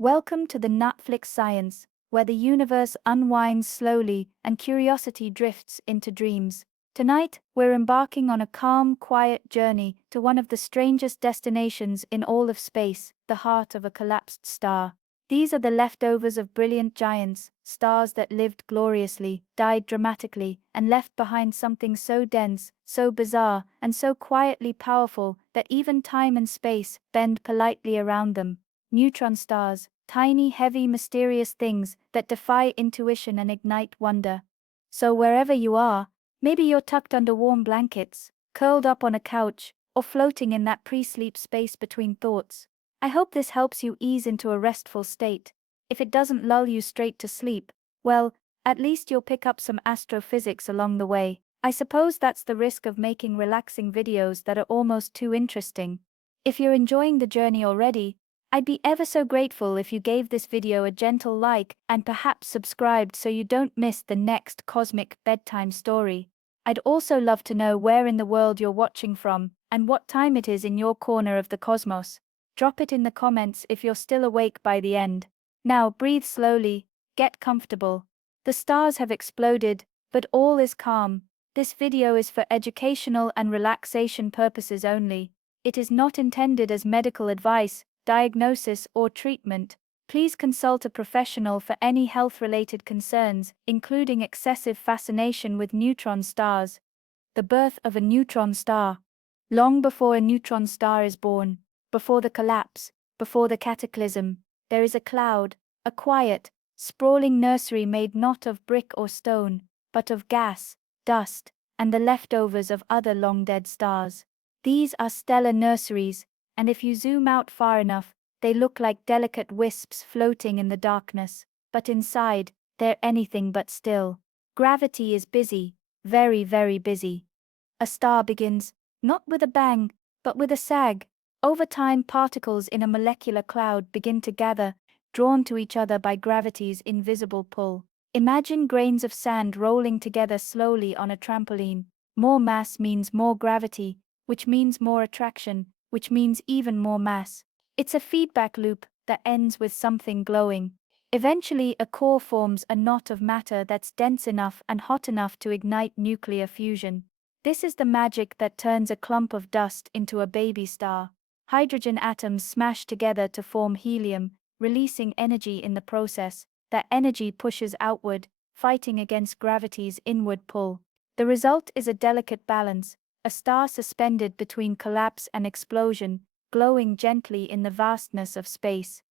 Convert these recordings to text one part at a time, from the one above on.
Welcome to the Napflix Science, where the universe unwinds slowly and curiosity drifts into dreams. Tonight, we're embarking on a calm, quiet journey to one of the strangest destinations in all of space, the heart of a collapsed star. These are the leftovers of brilliant giants, stars that lived gloriously, died dramatically, and left behind something so dense, so bizarre, and so quietly powerful that even time and space bend politely around them. Neutron stars, tiny, heavy, mysterious things that defy intuition and ignite wonder. So wherever you are, maybe you're tucked under warm blankets, curled up on a couch, or floating in that pre-sleep space between thoughts. I hope this helps you ease into a restful state. If it doesn't lull you straight to sleep, well, at least you'll pick up some astrophysics along the way. I suppose that's the risk of making relaxing videos that are almost too interesting. If you're enjoying the journey already, I'd be ever so grateful if you gave this video a gentle like and perhaps subscribed so you don't miss the next cosmic bedtime story. I'd also love to know where in the world you're watching from and what time it is in your corner of the cosmos. Drop it in the comments if you're still awake by the end. Now breathe slowly, get comfortable. The stars have exploded, but all is calm. This video is for educational and relaxation purposes only. It is not intended as medical advice, diagnosis, or treatment. Please consult a professional for any health-related concerns, including excessive fascination with neutron stars. The birth of a neutron star. Long before a neutron star is born, before the collapse, before the cataclysm, there is a cloud, a quiet, sprawling nursery made not of brick or stone, but of gas, dust, and the leftovers of other long-dead stars. These are stellar nurseries, and if you zoom out far enough, they look like delicate wisps floating in the darkness, but inside, they're anything but still. Gravity is busy, very, very busy. A star begins, not with a bang, but with a sag. Over time, particles in a molecular cloud begin to gather, drawn to each other by gravity's invisible pull. Imagine grains of sand rolling together slowly on a trampoline. More mass means more gravity, which means more attraction, which means even more mass. It's a feedback loop that ends with something glowing. Eventually, a core forms a knot of matter that's dense enough and hot enough to ignite nuclear fusion. This is the magic that turns a clump of dust into a baby star. Hydrogen atoms smash together to form helium, releasing energy in the process. That energy pushes outward, fighting against gravity's inward pull. The result is a delicate balance, a star suspended between collapse and explosion, glowing gently in the vastness of space.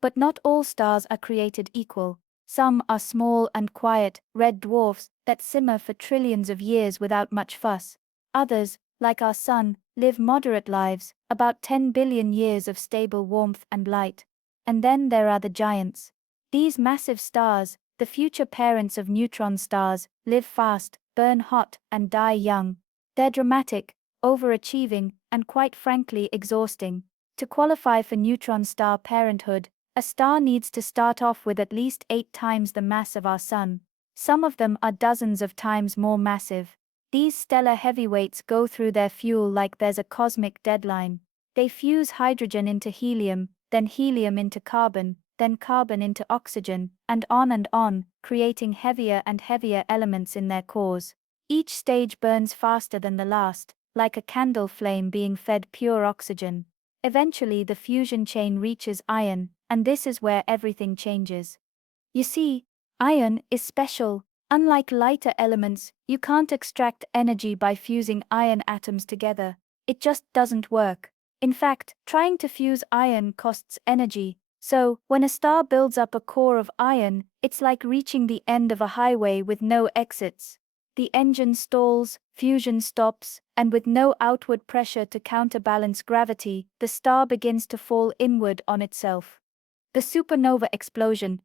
But not all stars are created equal. Some are small and quiet, red dwarfs that simmer for trillions of years without much fuss. Others, like our Sun, live moderate lives, about 10 billion years of stable warmth and light. And then there are the giants. These massive stars, the future parents of neutron stars, live fast, burn hot, and die young. They're dramatic, overachieving, and quite frankly exhausting. To qualify for neutron star parenthood, a star needs to start off with at least 8 times the mass of our Sun. Some of them are dozens of times more massive. These stellar heavyweights go through their fuel like there's a cosmic deadline. They fuse hydrogen into helium, then helium into carbon, then carbon into oxygen, and on, creating heavier and heavier elements in their cores. Each stage burns faster than the last, like a candle flame being fed pure oxygen. Eventually the fusion chain reaches iron, and this is where everything changes. You see, iron is special. Unlike lighter elements, you can't extract energy by fusing iron atoms together. It just doesn't work. In fact, trying to fuse iron costs energy. So, when a star builds up a core of iron, it's like reaching the end of a highway with no exits. The engine stalls, fusion stops, and with no outward pressure to counterbalance gravity, the star begins to fall inward on itself. The supernova explosion.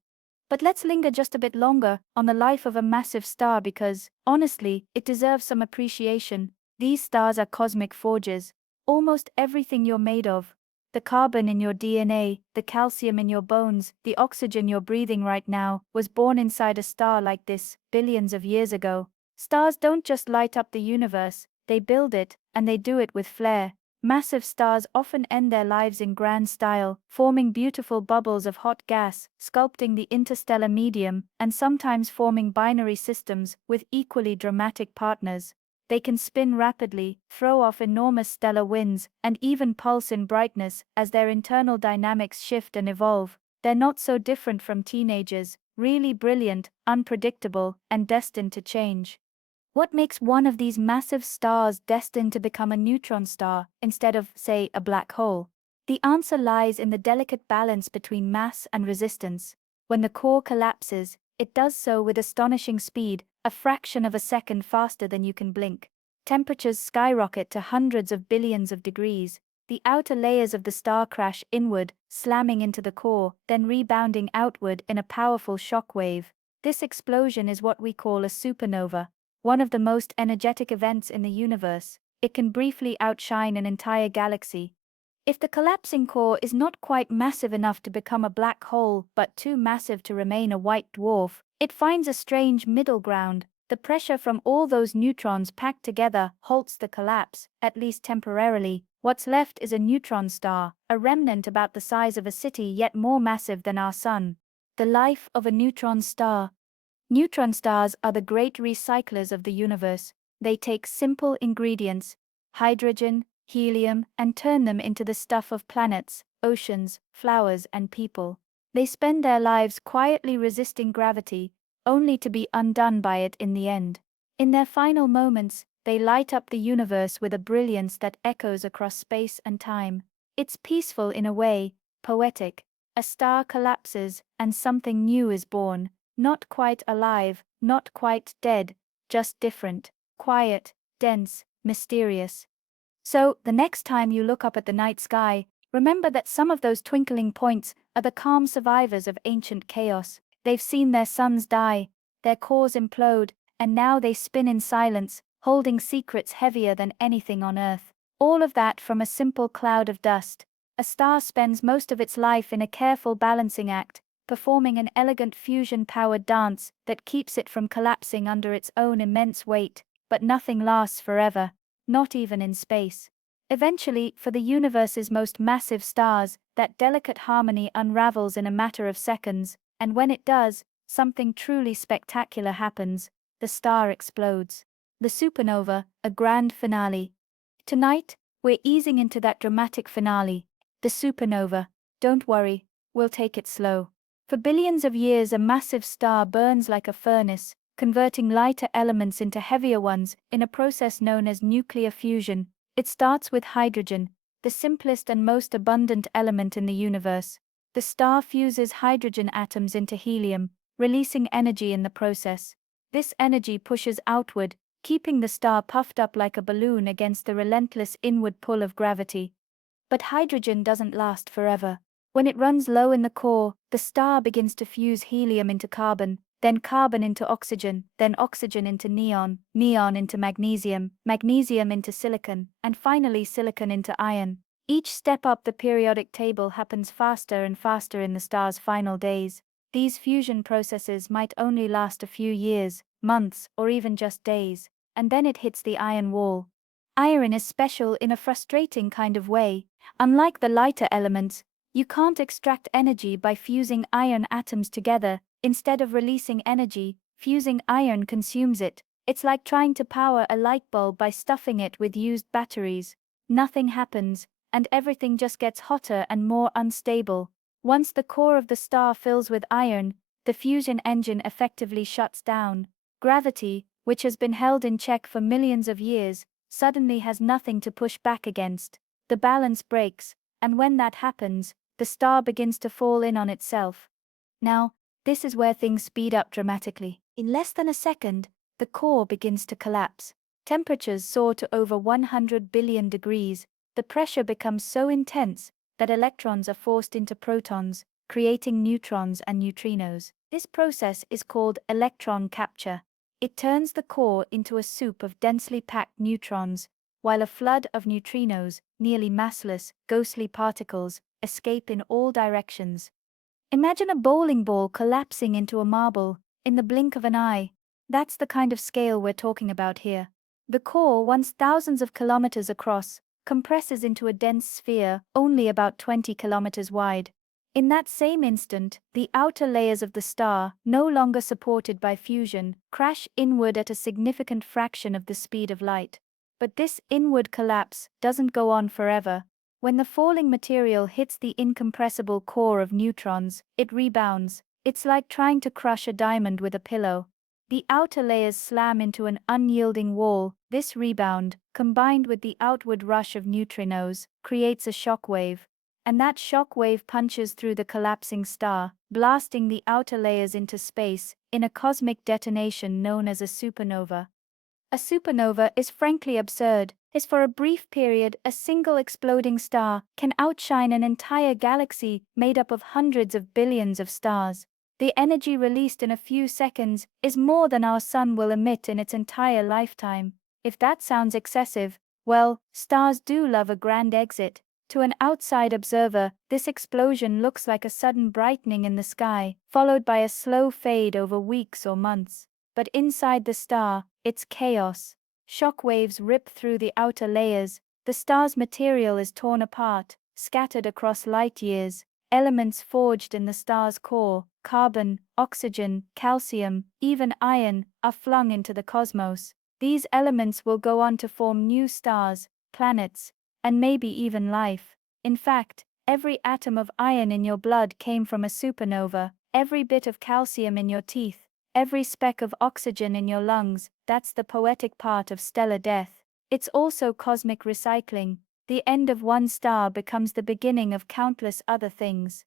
But let's linger just a bit longer on the life of a massive star because, honestly, it deserves some appreciation. These stars are cosmic forges. Almost everything you're made of, the carbon in your DNA, the calcium in your bones, the oxygen you're breathing right now, was born inside a star like this, billions of years ago. Stars don't just light up the universe, they build it, and they do it with flair. Massive stars often end their lives in grand style, forming beautiful bubbles of hot gas, sculpting the interstellar medium, and sometimes forming binary systems with equally dramatic partners. They can spin rapidly, throw off enormous stellar winds, and even pulse in brightness as their internal dynamics shift and evolve. They're not so different from teenagers, really brilliant, unpredictable, and destined to change. What makes one of these massive stars destined to become a neutron star instead of, say, a black hole? The answer lies in the delicate balance between mass and resistance. When the core collapses, it does so with astonishing speed, a fraction of a second faster than you can blink. Temperatures skyrocket to hundreds of billions of degrees. The outer layers of the star crash inward, slamming into the core, then rebounding outward in a powerful shock wave. This explosion is what we call a supernova, one of the most energetic events in the universe. It can briefly outshine an entire galaxy. If the collapsing core is not quite massive enough to become a black hole but too massive to remain a white dwarf, it finds a strange middle ground. The pressure from all those neutrons packed together halts the collapse, at least temporarily. What's left is a neutron star, a remnant about the size of a city yet more massive than our sun. The life of a neutron star. Neutron stars are the great recyclers of the universe. They take simple ingredients, hydrogen, helium, and turn them into the stuff of planets, oceans, flowers, and people. They spend their lives quietly resisting gravity, only to be undone by it in the end. In their final moments, they light up the universe with a brilliance that echoes across space and time. It's peaceful in a way, poetic. A star collapses, and something new is born. Not quite alive, not quite dead, just different, quiet, dense, mysterious. So, the next time you look up at the night sky, remember that some of those twinkling points are the calm survivors of ancient chaos. They've seen their suns die, their cores implode, and now they spin in silence, holding secrets heavier than anything on Earth. All of that from a simple cloud of dust. A star spends most of its life in a careful balancing act, performing an elegant fusion-powered dance that keeps it from collapsing under its own immense weight. But nothing lasts forever, not even in space. Eventually, for the universe's most massive stars, that delicate harmony unravels in a matter of seconds, and when it does, something truly spectacular happens. The star explodes. The supernova, a grand finale. Tonight, we're easing into that dramatic finale. The supernova. Don't worry, we'll take it slow. For billions of years, a massive star burns like a furnace, converting lighter elements into heavier ones in a process known as nuclear fusion. It starts with hydrogen, the simplest and most abundant element in the universe. The star fuses hydrogen atoms into helium, releasing energy in the process. This energy pushes outward, keeping the star puffed up like a balloon against the relentless inward pull of gravity. But hydrogen doesn't last forever. When it runs low in the core, the star begins to fuse helium into carbon, then carbon into oxygen, then oxygen into neon, neon into magnesium, magnesium into silicon, and finally silicon into iron. Each step up the periodic table happens faster and faster in the star's final days. These fusion processes might only last a few years, months, or even just days, and then it hits the iron wall. Iron is special in a frustrating kind of way. Unlike the lighter elements, you can't extract energy by fusing iron atoms together. Instead of releasing energy, fusing iron consumes it. It's like trying to power a light bulb by stuffing it with used batteries. Nothing happens, and everything just gets hotter and more unstable. Once the core of the star fills with iron, the fusion engine effectively shuts down. Gravity, which has been held in check for millions of years, suddenly has nothing to push back against. The balance breaks, and when that happens, the star begins to fall in on itself. Now, this is where things speed up dramatically. In less than a second, the core begins to collapse. Temperatures soar to over 100 billion degrees. The pressure becomes so intense that electrons are forced into protons, creating neutrons and neutrinos. This process is called electron capture. It turns the core into a soup of densely packed neutrons, while a flood of neutrinos, nearly massless, ghostly particles, escape in all directions. Imagine a bowling ball collapsing into a marble, in the blink of an eye. That's the kind of scale we're talking about here. The core, once thousands of kilometers across, compresses into a dense sphere only about 20 kilometers wide. In that same instant, the outer layers of the star, no longer supported by fusion, crash inward at a significant fraction of the speed of light. But this inward collapse doesn't go on forever. When the falling material hits the incompressible core of neutrons, it rebounds. It's like trying to crush a diamond with a pillow. The outer layers slam into an unyielding wall. This rebound, combined with the outward rush of neutrinos, creates a shock wave. And that shock wave punches through the collapsing star, blasting the outer layers into space, in a cosmic detonation known as a supernova. A supernova is frankly absurd, as for a brief period a single exploding star can outshine an entire galaxy made up of hundreds of billions of stars. The energy released in a few seconds is more than our sun will emit in its entire lifetime. If that sounds excessive, well, stars do love a grand exit. To an outside observer, this explosion looks like a sudden brightening in the sky, followed by a slow fade over weeks or months. But inside the star, it's chaos. Shock waves rip through the outer layers, the star's material is torn apart, scattered across light years. Elements forged in the star's core, carbon, oxygen, calcium, even iron, are flung into the cosmos. These elements will go on to form new stars, planets, and maybe even life. In fact, every atom of iron in your blood came from a supernova, every bit of calcium in your teeth, every speck of oxygen in your lungs. That's the poetic part of stellar death. It's also cosmic recycling. The end of one star becomes the beginning of countless other things.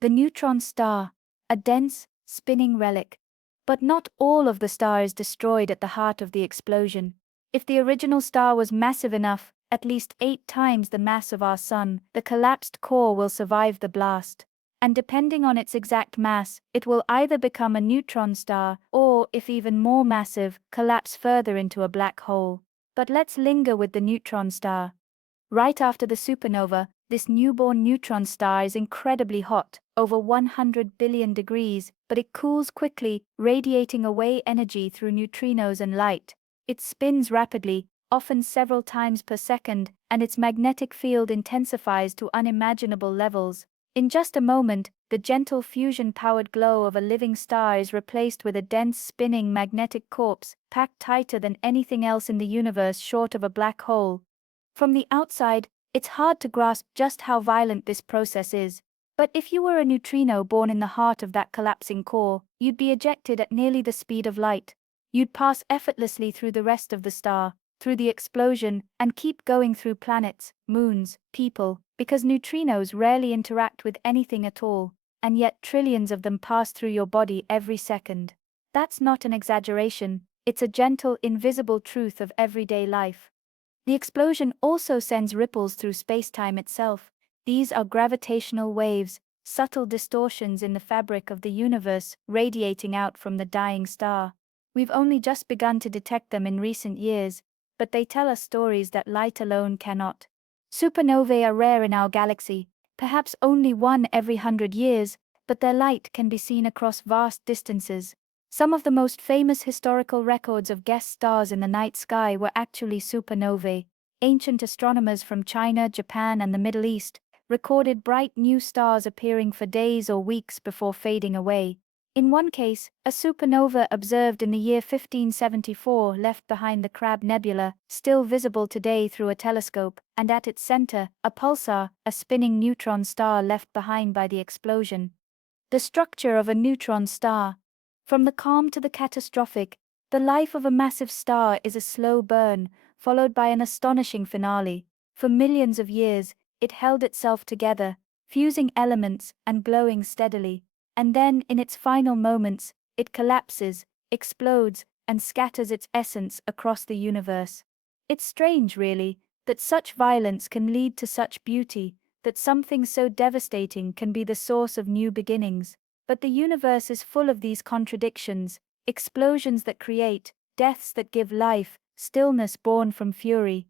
The neutron star, a dense, spinning relic. But not all of the star is destroyed at the heart of the explosion. If the original star was massive enough, at least 8 times the mass of our sun, the collapsed core will survive the blast. And depending on its exact mass, it will either become a neutron star or, if even more massive, collapse further into a black hole. But let's linger with the neutron star. Right after the supernova, this newborn neutron star is incredibly hot, over 100 billion degrees, but it cools quickly, radiating away energy through neutrinos and light. It spins rapidly, often several times per second, and its magnetic field intensifies to unimaginable levels. In just a moment, the gentle fusion-powered glow of a living star is replaced with a dense spinning magnetic corpse, packed tighter than anything else in the universe short of a black hole. From the outside, it's hard to grasp just how violent this process is. But if you were a neutrino born in the heart of that collapsing core, you'd be ejected at nearly the speed of light. You'd pass effortlessly through the rest of the star, through the explosion, and keep going through planets, moons, people, because neutrinos rarely interact with anything at all, and yet trillions of them pass through your body every second. That's not an exaggeration, it's a gentle, invisible truth of everyday life. The explosion also sends ripples through space-time itself. These are gravitational waves, subtle distortions in the fabric of the universe, radiating out from the dying star. We've only just begun to detect them in recent years, but they tell us stories that light alone cannot. Supernovae are rare in our galaxy, perhaps only one every 100 years, but their light can be seen across vast distances. Some of the most famous historical records of guest stars in the night sky were actually supernovae. Ancient astronomers from China, Japan, and the Middle East recorded bright new stars appearing for days or weeks before fading away. In one case, a supernova observed in the year 1574 left behind the Crab Nebula, still visible today through a telescope, and at its center, a pulsar, a spinning neutron star left behind by the explosion. The structure of a neutron star. From the calm to the catastrophic, the life of a massive star is a slow burn, followed by an astonishing finale. For millions of years, it held itself together, fusing elements and glowing steadily. And then, in its final moments, it collapses, explodes, and scatters its essence across the universe. It's strange, really, that such violence can lead to such beauty, that something so devastating can be the source of new beginnings. But the universe is full of these contradictions, explosions that create, deaths that give life, stillness born from fury.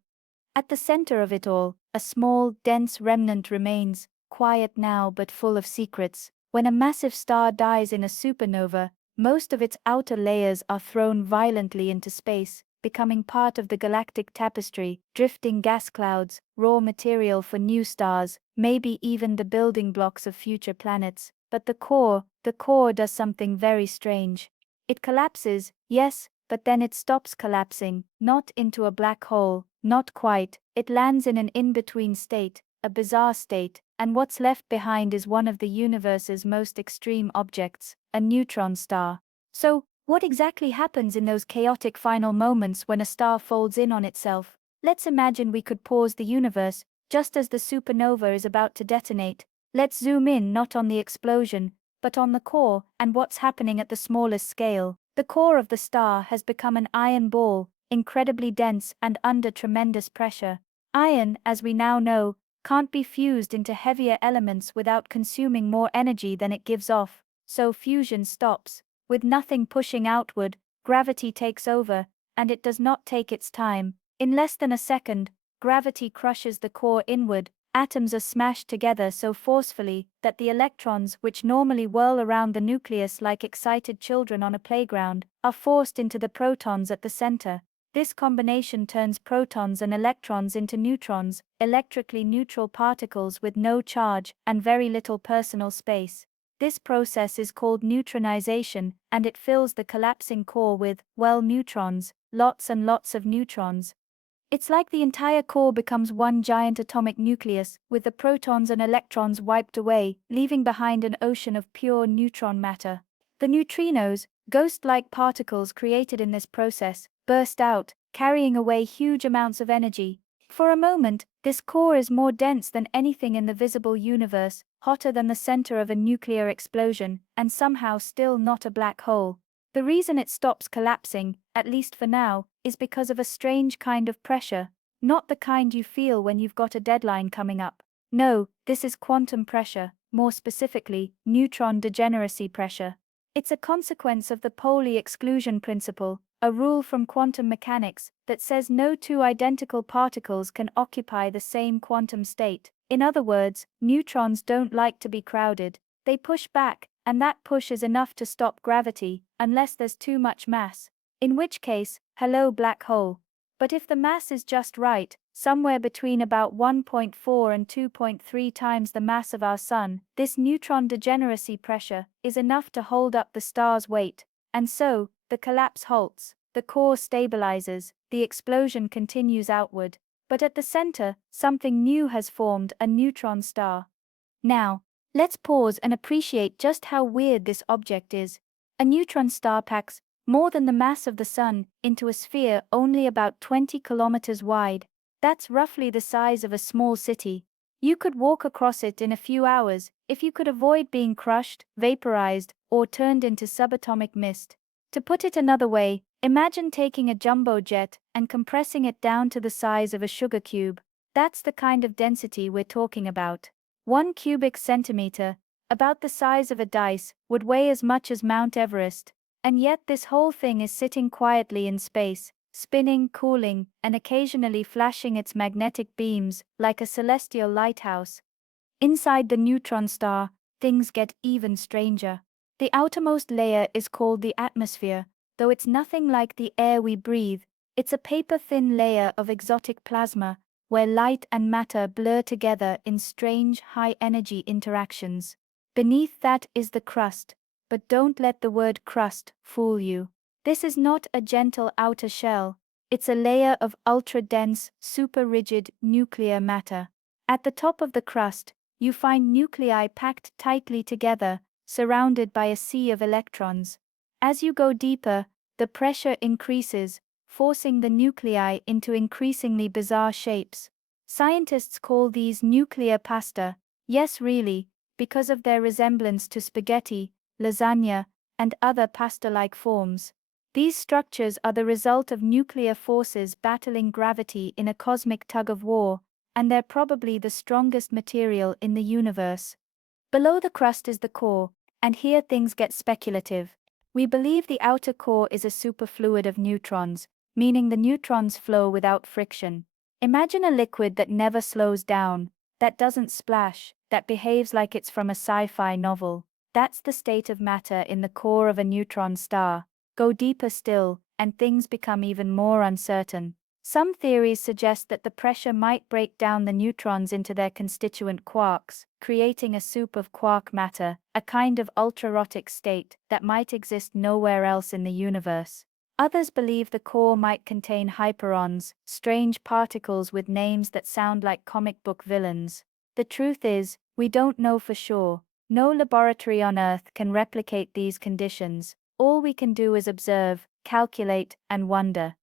At the center of it all, a small, dense remnant remains, quiet now but full of secrets. When a massive star dies in a supernova, most of its outer layers are thrown violently into space. becoming part of the galactic tapestry, drifting gas clouds, raw material for new stars, maybe even the building blocks of future planets. But the core does something very strange. It collapses, yes, but then it stops collapsing, not into a black hole, not quite. It lands in an in-between state, a bizarre state, and what's left behind is one of the universe's most extreme objects, a neutron star. So, what exactly happens in those chaotic final moments when a star folds in on itself? Let's imagine we could pause the universe, just as the supernova is about to detonate. Let's zoom in not on the explosion, but on the core and what's happening at the smallest scale. The core of the star has become an iron ball, incredibly dense and under tremendous pressure. Iron, as we now know, can't be fused into heavier elements without consuming more energy than it gives off, so fusion stops. With nothing pushing outward, gravity takes over, and it does not take its time. In less than a second, gravity crushes the core inward. Atoms are smashed together so forcefully that the electrons, which normally whirl around the nucleus like excited children on a playground, are forced into the protons at the center. This combination turns protons and electrons into neutrons, electrically neutral particles with no charge and very little personal space. This process is called neutronization, and it fills the collapsing core with, well, neutrons, lots and lots of neutrons. It's like the entire core becomes one giant atomic nucleus, with the protons and electrons wiped away, leaving behind an ocean of pure neutron matter. The neutrinos, ghost-like particles created in this process, burst out, carrying away huge amounts of energy. For a moment, this core is more dense than anything in the visible universe, hotter than the center of a nuclear explosion, and somehow still not a black hole. The reason it stops collapsing, at least for now, is because of a strange kind of pressure, not the kind you feel when you've got a deadline coming up. No, this is quantum pressure, more specifically, neutron degeneracy pressure. It's a consequence of the Pauli exclusion principle, a rule from quantum mechanics that says no two identical particles can occupy the same quantum state. In other words, neutrons don't like to be crowded. They push back, and that push is enough to stop gravity, unless there's too much mass. In which case, hello black hole. But if the mass is just right, somewhere between about 1.4 and 2.3 times the mass of our Sun, this neutron degeneracy pressure is enough to hold up the star's weight. And so, the collapse halts, the core stabilizes, the explosion continues outward. But at the center, something new has formed, a neutron star. Now, let's pause and appreciate just how weird this object is. A neutron star packs more than the mass of the Sun into a sphere only about 20 kilometers wide. That's roughly the size of a small city. You could walk across it in a few hours if you could avoid being crushed, vaporized, or turned into subatomic mist. To put it another way, imagine taking a jumbo jet and compressing it down to the size of a sugar cube. That's the kind of density we're talking about. 1 cubic centimeter, about the size of a dice, would weigh as much as Mount Everest. And yet this whole thing is sitting quietly in space, spinning, cooling, and occasionally flashing its magnetic beams like a celestial lighthouse. Inside the neutron star, things get even stranger. The outermost layer is called the atmosphere, though it's nothing like the air we breathe. It's a paper-thin layer of exotic plasma, where light and matter blur together in strange high-energy interactions. Beneath that is the crust, but don't let the word crust fool you. This is not a gentle outer shell, it's a layer of ultra-dense, super-rigid nuclear matter. At the top of the crust, you find nuclei packed tightly together, surrounded by a sea of electrons. As you go deeper, the pressure increases, forcing the nuclei into increasingly bizarre shapes. Scientists call these nuclear pasta, yes really, because of their resemblance to spaghetti, lasagna, and other pasta-like forms. These structures are the result of nuclear forces battling gravity in a cosmic tug-of-war, and they're probably the strongest material in the universe. Below the crust is the core, and here things get speculative. We believe the outer core is a superfluid of neutrons, meaning the neutrons flow without friction. Imagine a liquid that never slows down, that doesn't splash, that behaves like it's from a sci-fi novel. That's the state of matter in the core of a neutron star. Go deeper still, and things become even more uncertain. Some theories suggest that the pressure might break down the neutrons into their constituent quarks, creating a soup of quark matter, a kind of ultra-rhotic state that might exist nowhere else in the universe. Others believe the core might contain hyperons, strange particles with names that sound like comic book villains. The truth is, we don't know for sure. No laboratory on Earth can replicate these conditions. All we can do is observe, calculate, and wonder.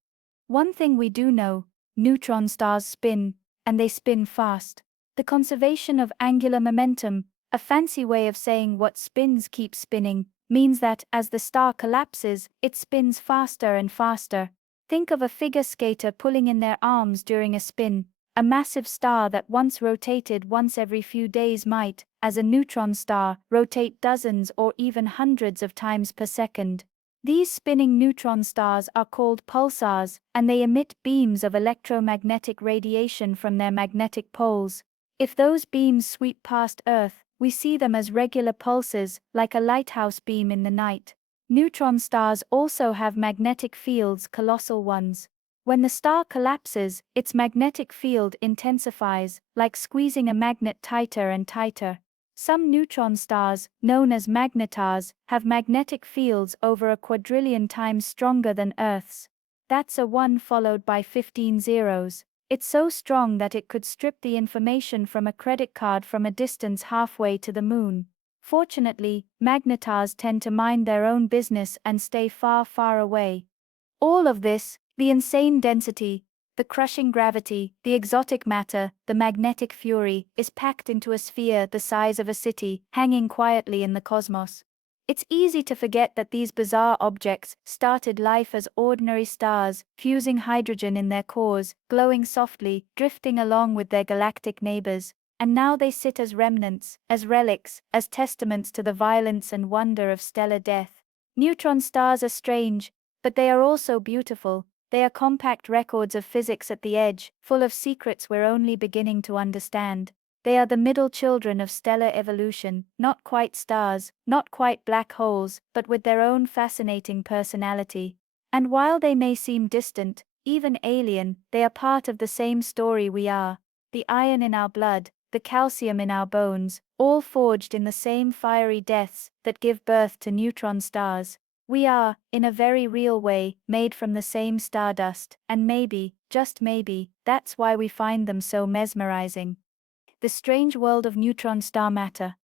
One thing we do know: neutron stars spin, and they spin fast. The conservation of angular momentum, a fancy way of saying what spins keep spinning, means that as the star collapses, it spins faster and faster. Think of a figure skater pulling in their arms during a spin. A massive star that once rotated once every few days might, as a neutron star, rotate dozens or even hundreds of times per second. These spinning neutron stars are called pulsars, and they emit beams of electromagnetic radiation from their magnetic poles. If those beams sweep past Earth, we see them as regular pulses, like a lighthouse beam in the night. Neutron stars also have magnetic fields, colossal ones. When the star collapses, its magnetic field intensifies, like squeezing a magnet tighter and tighter. Some neutron stars, known as magnetars, have magnetic fields over a quadrillion times stronger than Earth's. That's a 1 followed by 15 zeros. It's so strong that it could strip the information from a credit card from a distance halfway to the moon. Fortunately, magnetars tend to mind their own business and stay far, far away. All of this, the insane density, the crushing gravity, the exotic matter, the magnetic fury, is packed into a sphere the size of a city, hanging quietly in the cosmos. It's easy to forget that these bizarre objects started life as ordinary stars, fusing hydrogen in their cores, glowing softly, drifting along with their galactic neighbors, and now they sit as remnants, as relics, as testaments to the violence and wonder of stellar death. Neutron stars are strange, but they are also beautiful. They are compact records of physics at the edge, full of secrets we're only beginning to understand. They are the middle children of stellar evolution, not quite stars, not quite black holes, but with their own fascinating personality. And while they may seem distant, even alien, they are part of the same story we are. The iron in our blood, the calcium in our bones, all forged in the same fiery deaths that give birth to neutron stars. We are, in a very real way, made from the same stardust, and maybe, just maybe, that's why we find them so mesmerizing. The strange world of neutron star matter.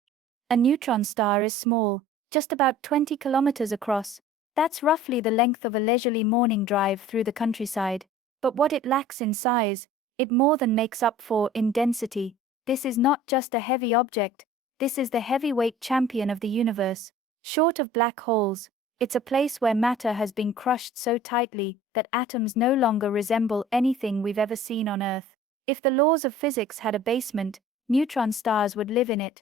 A neutron star is small, just about 20 kilometers across. That's roughly the length of a leisurely morning drive through the countryside. But what it lacks in size, it more than makes up for in density. This is not just a heavy object, this is the heavyweight champion of the universe. Short of black holes, it's a place where matter has been crushed so tightly that atoms no longer resemble anything we've ever seen on Earth. If the laws of physics had a basement, neutron stars would live in it.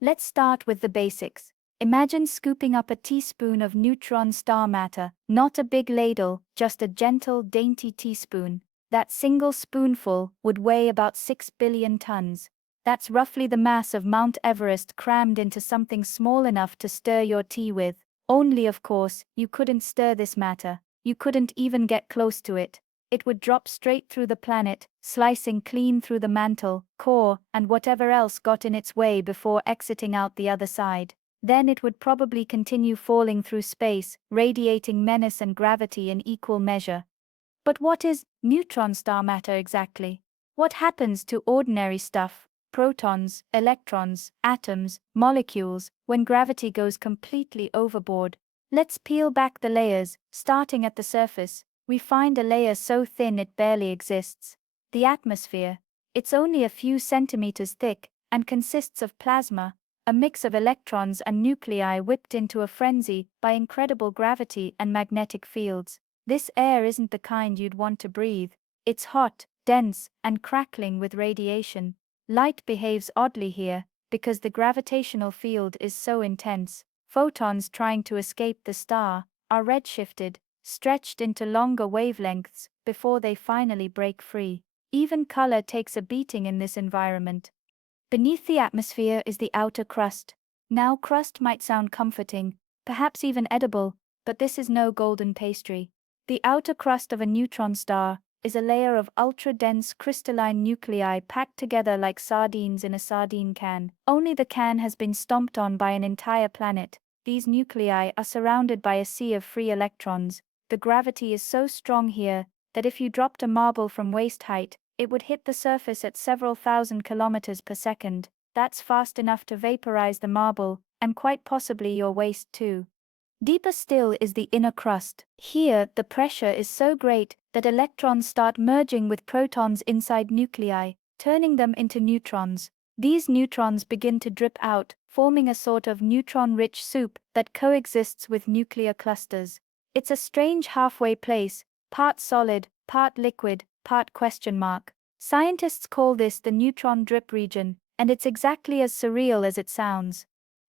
Let's start with the basics. Imagine scooping up a teaspoon of neutron star matter, not a big ladle, just a gentle, dainty teaspoon. That single spoonful would weigh about 6 billion tons. That's roughly the mass of Mount Everest crammed into something small enough to stir your tea with. Only, of course, you couldn't stir this matter. You couldn't even get close to it. It would drop straight through the planet, slicing clean through the mantle, core, and whatever else got in its way before exiting out the other side. Then it would probably continue falling through space, radiating menace and gravity in equal measure. But what is neutron star matter exactly? What happens to ordinary stuff, protons, electrons, atoms, molecules, when gravity goes completely overboard? Let's peel back the layers. Starting at the surface, we find a layer so thin it barely exists. The atmosphere. It's only a few centimeters thick, and consists of plasma, a mix of electrons and nuclei whipped into a frenzy by incredible gravity and magnetic fields. This air isn't the kind you'd want to breathe. It's hot, dense, and crackling with radiation. Light behaves oddly here, because the gravitational field is so intense. Photons trying to escape the star are redshifted, stretched into longer wavelengths before they finally break free. Even color takes a beating in this environment. Beneath the atmosphere is the outer crust. Now, crust might sound comforting, perhaps even edible, but this is no golden pastry. The outer crust of a neutron star is a layer of ultra-dense crystalline nuclei packed together like sardines in a sardine can. Only the can has been stomped on by an entire planet. These nuclei are surrounded by a sea of free electrons. The gravity is so strong here that if you dropped a marble from waist height, it would hit the surface at several thousand kilometers per second. That's fast enough to vaporize the marble, and quite possibly your waist too. Deeper still is the inner crust. Here, the pressure is so great that electrons start merging with protons inside nuclei, turning them into neutrons. These neutrons begin to drip out, forming a sort of neutron-rich soup that coexists with nuclear clusters. It's a strange halfway place, part solid, part liquid, part question mark. Scientists call this the neutron drip region, and it's exactly as surreal as it sounds.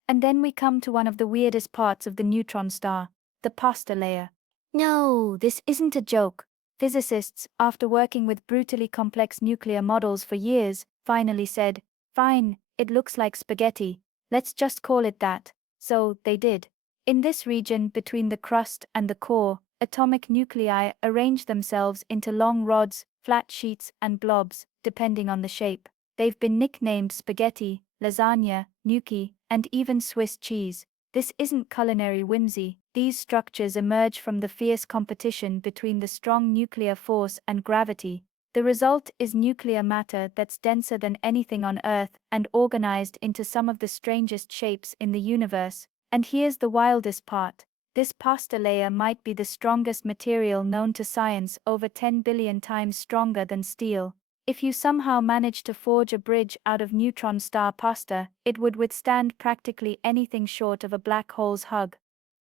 And then we come to one of the weirdest parts of the neutron star, the pasta layer. No, this isn't a joke. Physicists, after working with brutally complex nuclear models for years, finally said, "Fine, it looks like spaghetti. Let's just call it that." So, they did. In this region between the crust and the core, atomic nuclei arrange themselves into long rods, flat sheets, and blobs, depending on the shape. They've been nicknamed spaghetti, lasagna, gnocchi, and even Swiss cheese. This isn't culinary whimsy. These structures emerge from the fierce competition between the strong nuclear force and gravity. The result is nuclear matter that's denser than anything on Earth and organized into some of the strangest shapes in the universe. And here's the wildest part. This pasta layer might be the strongest material known to science, over 10 billion times stronger than steel. If you somehow managed to forge a bridge out of neutron star pasta, it would withstand practically anything short of a black hole's hug.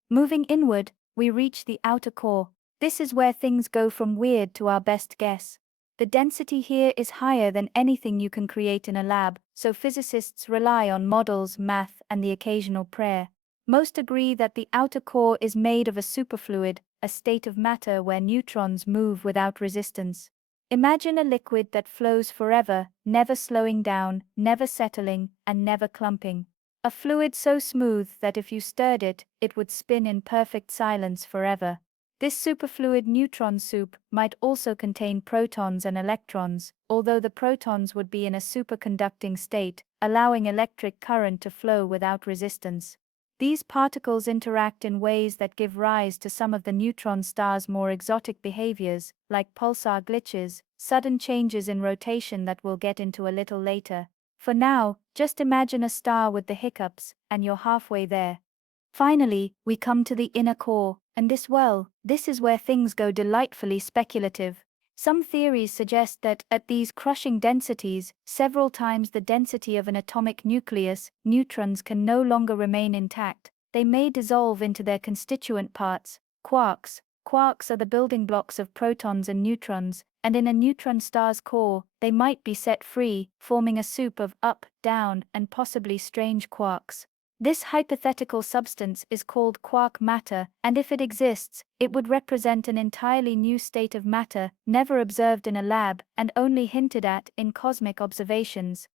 Moving inward, we reach the outer core. This is where things go from weird to our best guess. The density here is higher than anything you can create in a lab, so physicists rely on models, math, and the occasional prayer. Most agree that the outer core is made of a superfluid, a state of matter where neutrons move without resistance. Imagine a liquid that flows forever, never slowing down, never settling, and never clumping. A fluid so smooth that if you stirred it, it would spin in perfect silence forever. This superfluid neutron soup might also contain protons and electrons, although the protons would be in a superconducting state, allowing electric current to flow without resistance. These particles interact in ways that give rise to some of the neutron star's more exotic behaviors, like pulsar glitches, sudden changes in rotation that we'll get into a little later. For now, just imagine a star with the hiccups, and you're halfway there. Finally, we come to the inner core, and this is where things go delightfully speculative. Some theories suggest that, at these crushing densities, several times the density of an atomic nucleus, neutrons can no longer remain intact. They may dissolve into their constituent parts, quarks. Quarks are the building blocks of protons and neutrons, and in a neutron star's core, they might be set free, forming a soup of up, down, and possibly strange quarks. This hypothetical substance is called quark matter, and if it exists, it would represent an entirely new state of matter, never observed in a lab, and only hinted at in cosmic observations.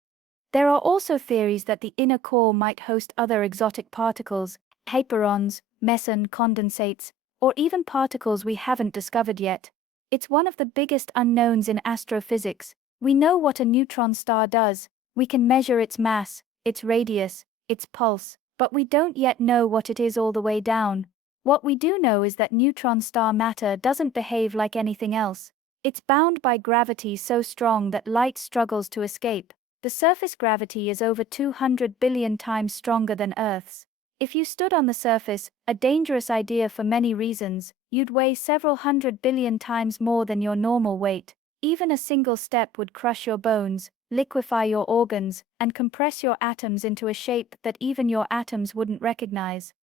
There are also theories that the inner core might host other exotic particles, hyperons, meson condensates, or even particles we haven't discovered yet. It's one of the biggest unknowns in astrophysics. We know what a neutron star does. We can measure its mass, its radius, its pulse, but we don't yet know what it is all the way down. What we do know is that neutron star matter doesn't behave like anything else. It's bound by gravity so strong that light struggles to escape. The surface gravity is over 200 billion times stronger than Earth's. If you stood on the surface, a dangerous idea for many reasons, you'd weigh several hundred billion times more than your normal weight. Even a single step would crush your bones, liquefy your organs, and compress your atoms into a shape that even your atoms wouldn't recognize.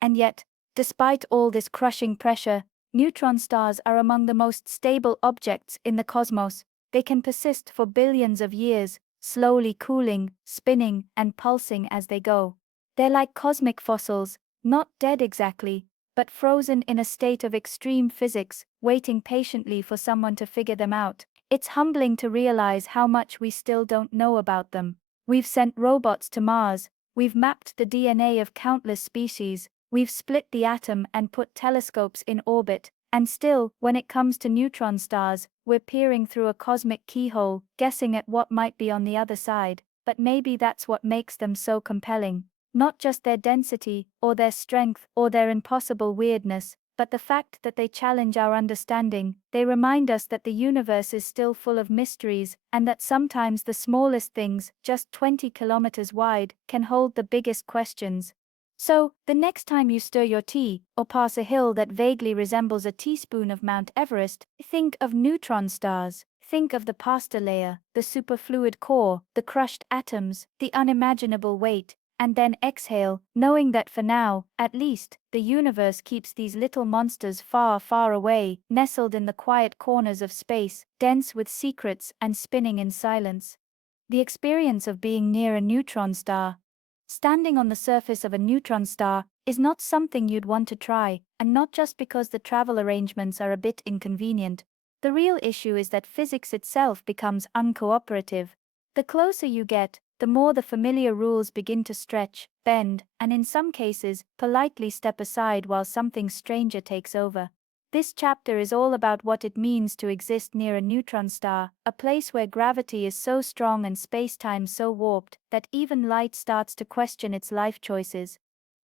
And yet, despite all this crushing pressure, neutron stars are among the most stable objects in the cosmos. They can persist for billions of years, slowly cooling, spinning, and pulsing as they go. They're like cosmic fossils, not dead exactly, but frozen in a state of extreme physics, waiting patiently for someone to figure them out. It's humbling to realize how much we still don't know about them. We've sent robots to Mars, we've mapped the DNA of countless species, we've split the atom and put telescopes in orbit, And still, when it comes to neutron stars, we're peering through a cosmic keyhole, guessing at what might be on the other side. But maybe that's what makes them so compelling. Not just their density, or their strength, or their impossible weirdness, but the fact that they challenge our understanding. They remind us that the universe is still full of mysteries, and that sometimes the smallest things, just 20 kilometers wide, can hold the biggest questions. So, the next time you stir your tea, or pass a hill that vaguely resembles a teaspoon of Mount Everest, think of neutron stars. Think of the pasta layer, the superfluid core, the crushed atoms, the unimaginable weight, and then exhale, knowing that for now, at least, the universe keeps these little monsters far, far away, nestled in the quiet corners of space, dense with secrets and spinning in silence. The experience of being near a neutron star. Standing on the surface of a neutron star is not something you'd want to try, and not just because the travel arrangements are a bit inconvenient. The real issue is that physics itself becomes uncooperative. The closer you get, the more the familiar rules begin to stretch, bend, and in some cases, politely step aside while something stranger takes over. This chapter is all about what it means to exist near a neutron star, a place where gravity is so strong and space-time so warped that even light starts to question its life choices.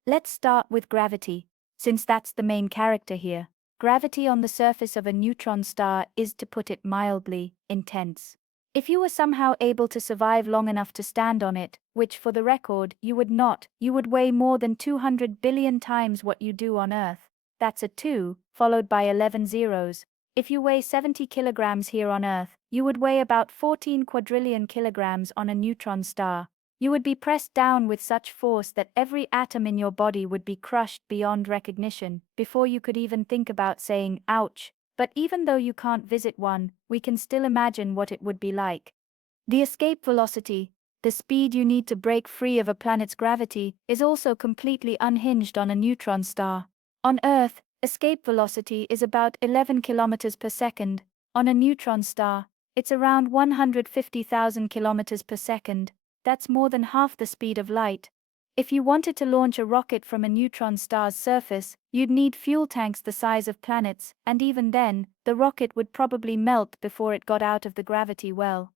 Let's start with gravity, since that's the main character here. Gravity on the surface of a neutron star is, to put it mildly, intense. If you were somehow able to survive long enough to stand on it, which for the record, you would not, you would weigh more than 200 billion times what you do on Earth. That's a 2, followed by 11 zeros. If you weigh 70 kilograms here on Earth, you would weigh about 14 quadrillion kilograms on a neutron star. You would be pressed down with such force that every atom in your body would be crushed beyond recognition, before you could even think about saying, ouch. But even though you can't visit one, we can still imagine what it would be like. The escape velocity, the speed you need to break free of a planet's gravity, is also completely unhinged on a neutron star. On Earth, escape velocity is about 11 kilometers per second. On a neutron star, it's around 150,000 kilometers per second. That's more than half the speed of light. If you wanted to launch a rocket from a neutron star's surface, you'd need fuel tanks the size of planets, and even then, the rocket would probably melt before it got out of the gravity well.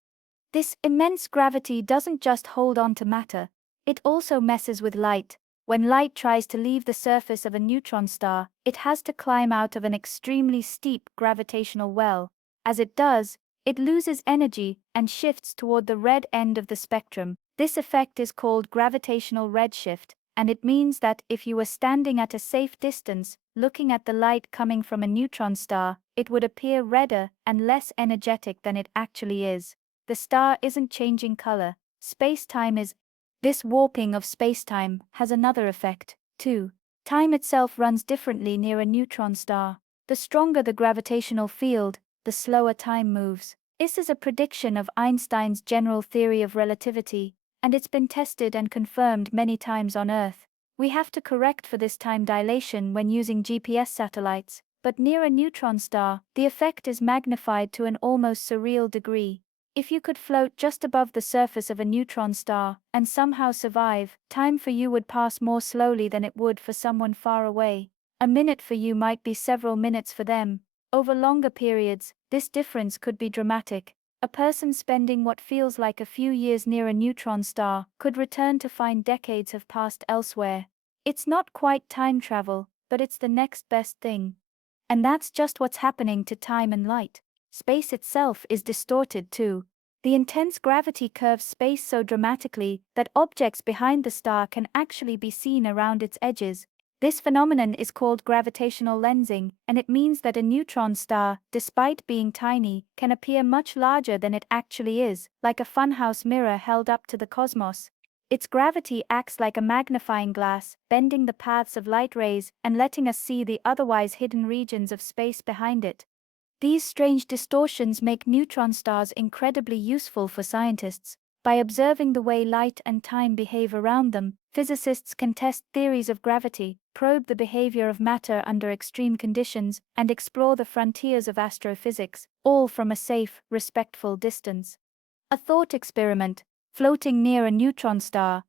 This immense gravity doesn't just hold on to matter, it also messes with light. When light tries to leave the surface of a neutron star, it has to climb out of an extremely steep gravitational well. As it does, it loses energy and shifts toward the red end of the spectrum. This effect is called gravitational redshift, and it means that if you were standing at a safe distance, looking at the light coming from a neutron star, it would appear redder and less energetic than it actually is. The star isn't changing color, space-time is. This warping of spacetime has another effect, too. Time itself runs differently near a neutron star. The stronger the gravitational field, the slower time moves. This is a prediction of Einstein's general theory of relativity, and it's been tested and confirmed many times on Earth. We have to correct for this time dilation when using GPS satellites, but near a neutron star, the effect is magnified to an almost surreal degree. If you could float just above the surface of a neutron star and somehow survive, time for you would pass more slowly than it would for someone far away. A minute for you might be several minutes for them. Over longer periods, this difference could be dramatic. A person spending what feels like a few years near a neutron star could return to find decades have passed elsewhere. It's not quite time travel, but it's the next best thing. And that's just what's happening to time and light. Space itself is distorted too. The intense gravity curves space so dramatically that objects behind the star can actually be seen around its edges. This phenomenon is called gravitational lensing, and it means that a neutron star, despite being tiny, can appear much larger than it actually is, like a funhouse mirror held up to the cosmos. Its gravity acts like a magnifying glass, bending the paths of light rays and letting us see the otherwise hidden regions of space behind it. These strange distortions make neutron stars incredibly useful for scientists. By observing the way light and time behave around them, physicists can test theories of gravity, probe the behavior of matter under extreme conditions, and explore the frontiers of astrophysics, all from a safe, respectful distance. A thought experiment, floating near a neutron star.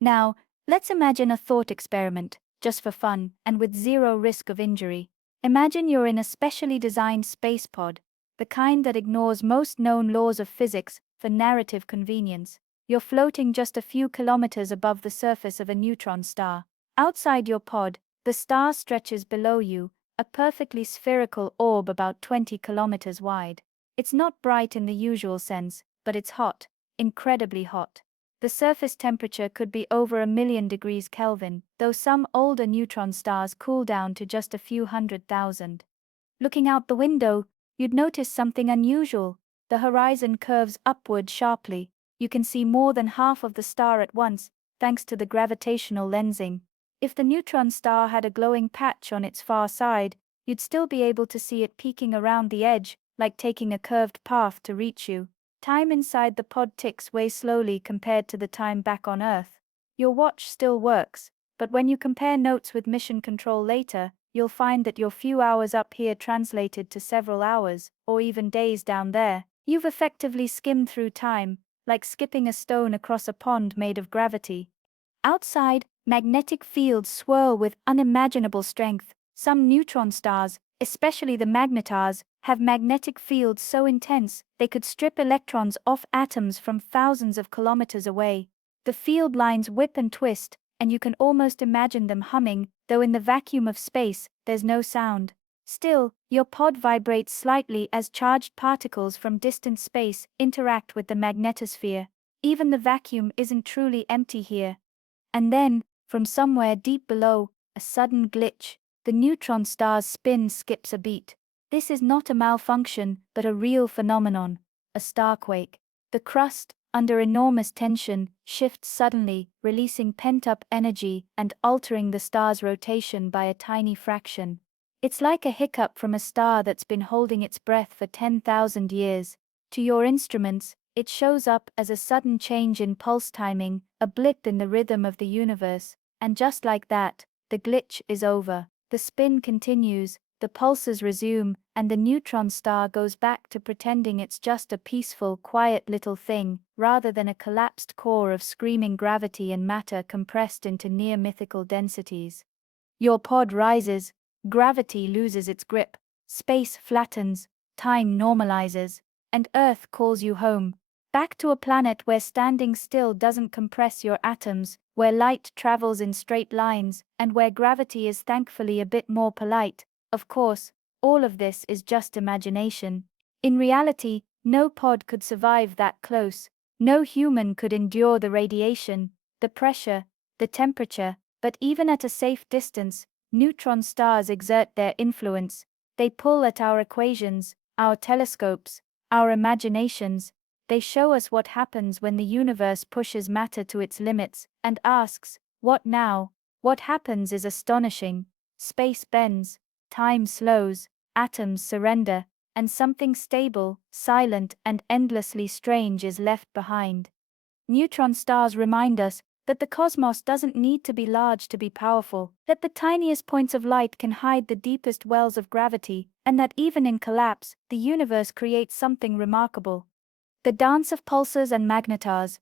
Now, let's imagine a thought experiment, just for fun, and with zero risk of injury. Imagine you're in a specially designed space pod, the kind that ignores most known laws of physics for narrative convenience. You're floating just a few kilometers above the surface of a neutron star. Outside your pod, the star stretches below you, a perfectly spherical orb about 20 kilometers wide. It's not bright in the usual sense, but it's hot, incredibly hot. The surface temperature could be over 1,000,000 degrees Kelvin, though some older neutron stars cool down to just a few 100,000. Looking out the window, you'd notice something unusual. The horizon curves upward sharply. You can see more than half of the star at once, thanks to the gravitational lensing. If the neutron star had a glowing patch on its far side, you'd still be able to see it peeking around the edge, like taking a curved path to reach you. Time inside the pod ticks way slowly compared to the time back on Earth. Your watch still works, but when you compare notes with mission control later, you'll find that your few hours up here translated to several hours, or even days down there. You've effectively skimmed through time, like skipping a stone across a pond made of gravity. Outside, magnetic fields swirl with unimaginable strength. Some neutron stars, especially the magnetars, have magnetic fields so intense they could strip electrons off atoms from thousands of kilometers away. The field lines whip and twist, and you can almost imagine them humming, though in the vacuum of space, there's no sound. Still, your pod vibrates slightly as charged particles from distant space interact with the magnetosphere. Even the vacuum isn't truly empty here. And then, from somewhere deep below, a sudden glitch. The neutron star's spin skips a beat. This is not a malfunction, but a real phenomenon, a starquake. The crust, under enormous tension, shifts suddenly, releasing pent-up energy and altering the star's rotation by a tiny fraction. It's like a hiccup from a star that's been holding its breath for 10,000 years. To your instruments, it shows up as a sudden change in pulse timing, a blip in the rhythm of the universe, and just like that, the glitch is over. The spin continues, the pulses resume, and the neutron star goes back to pretending it's just a peaceful, quiet little thing, rather than a collapsed core of screaming gravity and matter compressed into near-mythical densities. Your pod rises, gravity loses its grip, space flattens, time normalizes, and Earth calls you home. Back to a planet where standing still doesn't compress your atoms, where light travels in straight lines, and where gravity is thankfully a bit more polite. Of course, all of this is just imagination. In reality, no pod could survive that close. No human could endure the radiation, the pressure, the temperature, but even at a safe distance, neutron stars exert their influence. They pull at our equations, our telescopes, our imaginations. They show us what happens when the universe pushes matter to its limits and asks, what now? What happens is astonishing. Space bends, time slows, atoms surrender, and something stable, silent, and endlessly strange is left behind. Neutron stars remind us that the cosmos doesn't need to be large to be powerful, that the tiniest points of light can hide the deepest wells of gravity, and that even in collapse, the universe creates something remarkable. The dance of pulsars and magnetars.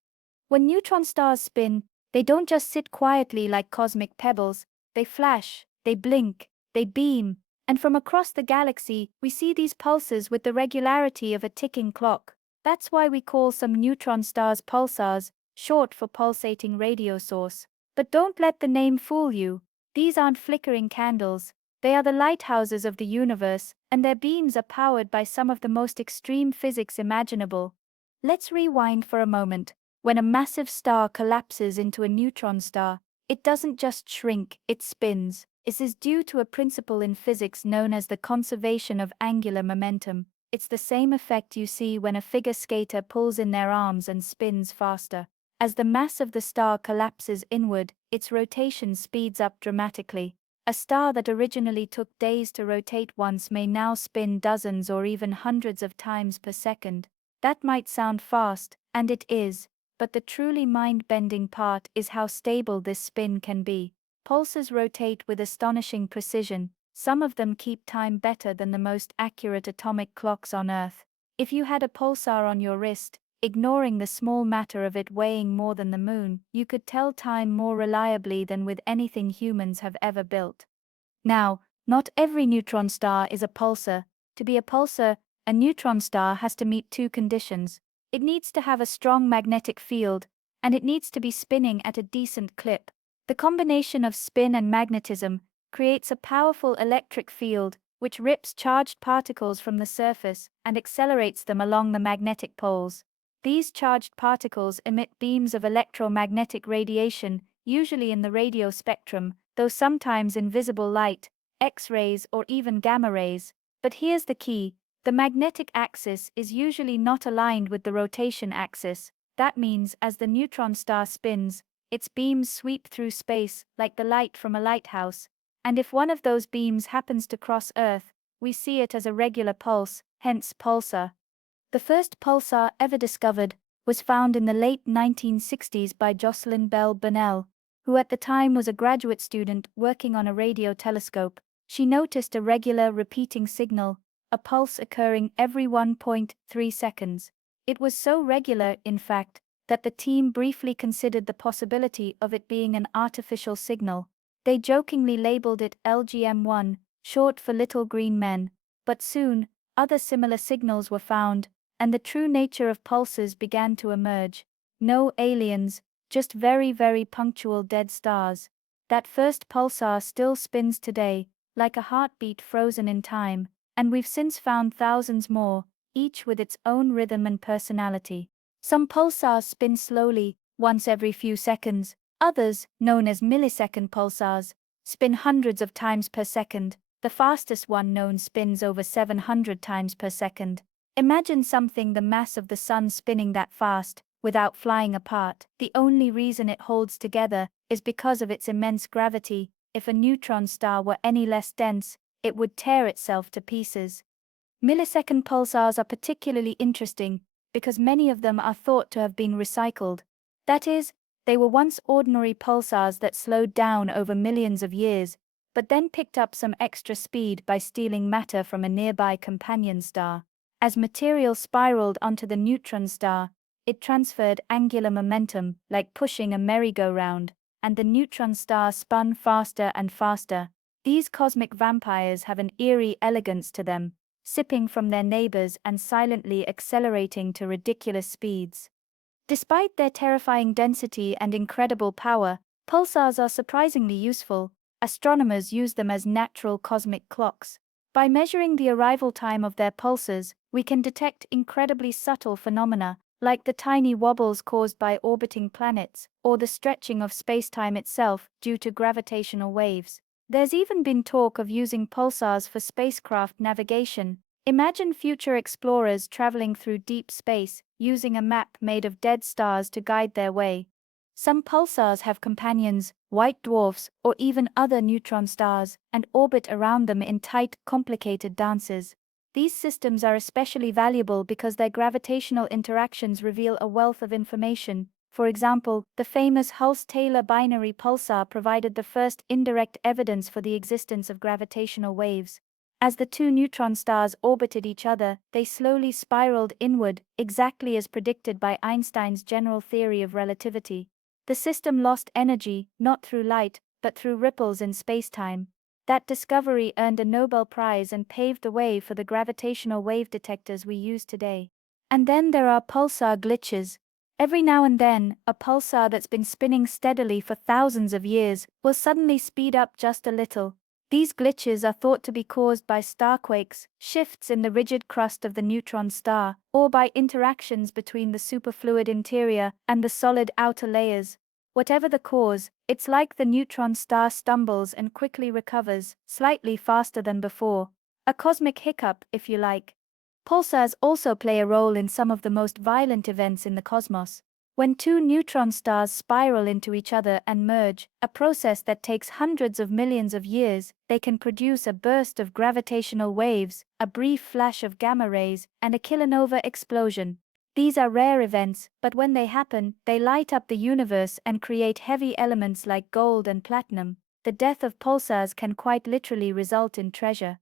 When neutron stars spin, they don't just sit quietly like cosmic pebbles, they flash, they blink, they beam, and from across the galaxy, we see these pulses with the regularity of a ticking clock. That's why we call some neutron stars pulsars, short for pulsating radio source. But don't let the name fool you. These aren't flickering candles. They are the lighthouses of the universe, and their beams are powered by some of the most extreme physics imaginable. Let's rewind for a moment. When a massive star collapses into a neutron star, it doesn't just shrink, it spins. This is due to a principle in physics known as the conservation of angular momentum. It's the same effect you see when a figure skater pulls in their arms and spins faster. As the mass of the star collapses inward, its rotation speeds up dramatically. A star that originally took days to rotate once may now spin dozens or even hundreds of times per second. That might sound fast, and it is, but the truly mind-bending part is how stable this spin can be. Pulsars rotate with astonishing precision. Some of them keep time better than the most accurate atomic clocks on Earth. If you had a pulsar on your wrist, ignoring the small matter of it weighing more than the moon, you could tell time more reliably than with anything humans have ever built. Now, Not every neutron star is a pulsar. To be a pulsar, a neutron star has to meet two conditions. It needs to have a strong magnetic field, and it needs to be spinning at a decent clip. The combination of spin and magnetism creates a powerful electric field which rips charged particles from the surface and accelerates them along the magnetic poles. These charged particles emit beams of electromagnetic radiation, usually in the radio spectrum, though sometimes in visible light, X-rays or even gamma rays. But here's the key: the magnetic axis is usually not aligned with the rotation axis. That means as the neutron star spins, its beams sweep through space like the light from a lighthouse, and if one of those beams happens to cross Earth, we see it as a regular pulse, hence pulsar. The first pulsar ever discovered was found in the late 1960s by Jocelyn Bell Burnell, who at the time was a graduate student working on a radio telescope. She noticed a regular repeating signal, a pulse occurring every 1.3 seconds. It was so regular, in fact, that the team briefly considered the possibility of it being an artificial signal. They jokingly labeled it LGM1, short for Little Green Men, but soon, other similar signals were found, and the true nature of pulses began to emerge. No aliens, just very, very punctual dead stars. That first pulsar still spins today, like a heartbeat frozen in time, and we've since found thousands more, each with its own rhythm and personality. Some pulsars spin slowly, once every few seconds. Others, known as millisecond pulsars, spin hundreds of times per second. The fastest one known spins over 700 times per second. Imagine something the mass of the sun spinning that fast, without flying apart. The only reason it holds together is because of its immense gravity. If a neutron star were any less dense, it would tear itself to pieces. Millisecond pulsars are particularly interesting because many of them are thought to have been recycled. That is, they were once ordinary pulsars that slowed down over millions of years, but then picked up some extra speed by stealing matter from a nearby companion star. As material spiraled onto the neutron star, it transferred angular momentum, like pushing a merry-go-round, and the neutron star spun faster and faster. These cosmic vampires have an eerie elegance to them, sipping from their neighbors and silently accelerating to ridiculous speeds. Despite their terrifying density and incredible power, pulsars are surprisingly useful. Astronomers use them as natural cosmic clocks. By measuring the arrival time of their pulsars, we can detect incredibly subtle phenomena, like the tiny wobbles caused by orbiting planets, or the stretching of spacetime itself due to gravitational waves. There's even been talk of using pulsars for spacecraft navigation. Imagine future explorers traveling through deep space, using a map made of dead stars to guide their way. Some pulsars have companions, white dwarfs, or even other neutron stars, and orbit around them in tight, complicated dances. These systems are especially valuable because their gravitational interactions reveal a wealth of information. For example, the famous Hulse-Taylor binary pulsar provided the first indirect evidence for the existence of gravitational waves. As the two neutron stars orbited each other, they slowly spiraled inward, exactly as predicted by Einstein's general theory of relativity. The system lost energy, not through light, but through ripples in spacetime. That discovery earned a Nobel Prize and paved the way for the gravitational wave detectors we use today. And then there are pulsar glitches. Every now and then, a pulsar that's been spinning steadily for thousands of years will suddenly speed up just a little. These glitches are thought to be caused by starquakes, shifts in the rigid crust of the neutron star, or by interactions between the superfluid interior and the solid outer layers. Whatever the cause, it's like the neutron star stumbles and quickly recovers, slightly faster than before. A cosmic hiccup, if you like. Pulsars also play a role in some of the most violent events in the cosmos. When two neutron stars spiral into each other and merge, a process that takes hundreds of millions of years, they can produce a burst of gravitational waves, a brief flash of gamma rays, and a kilonova explosion. These are rare events, but when they happen, they light up the universe and create heavy elements like gold and platinum. The death of pulsars can quite literally result in treasure.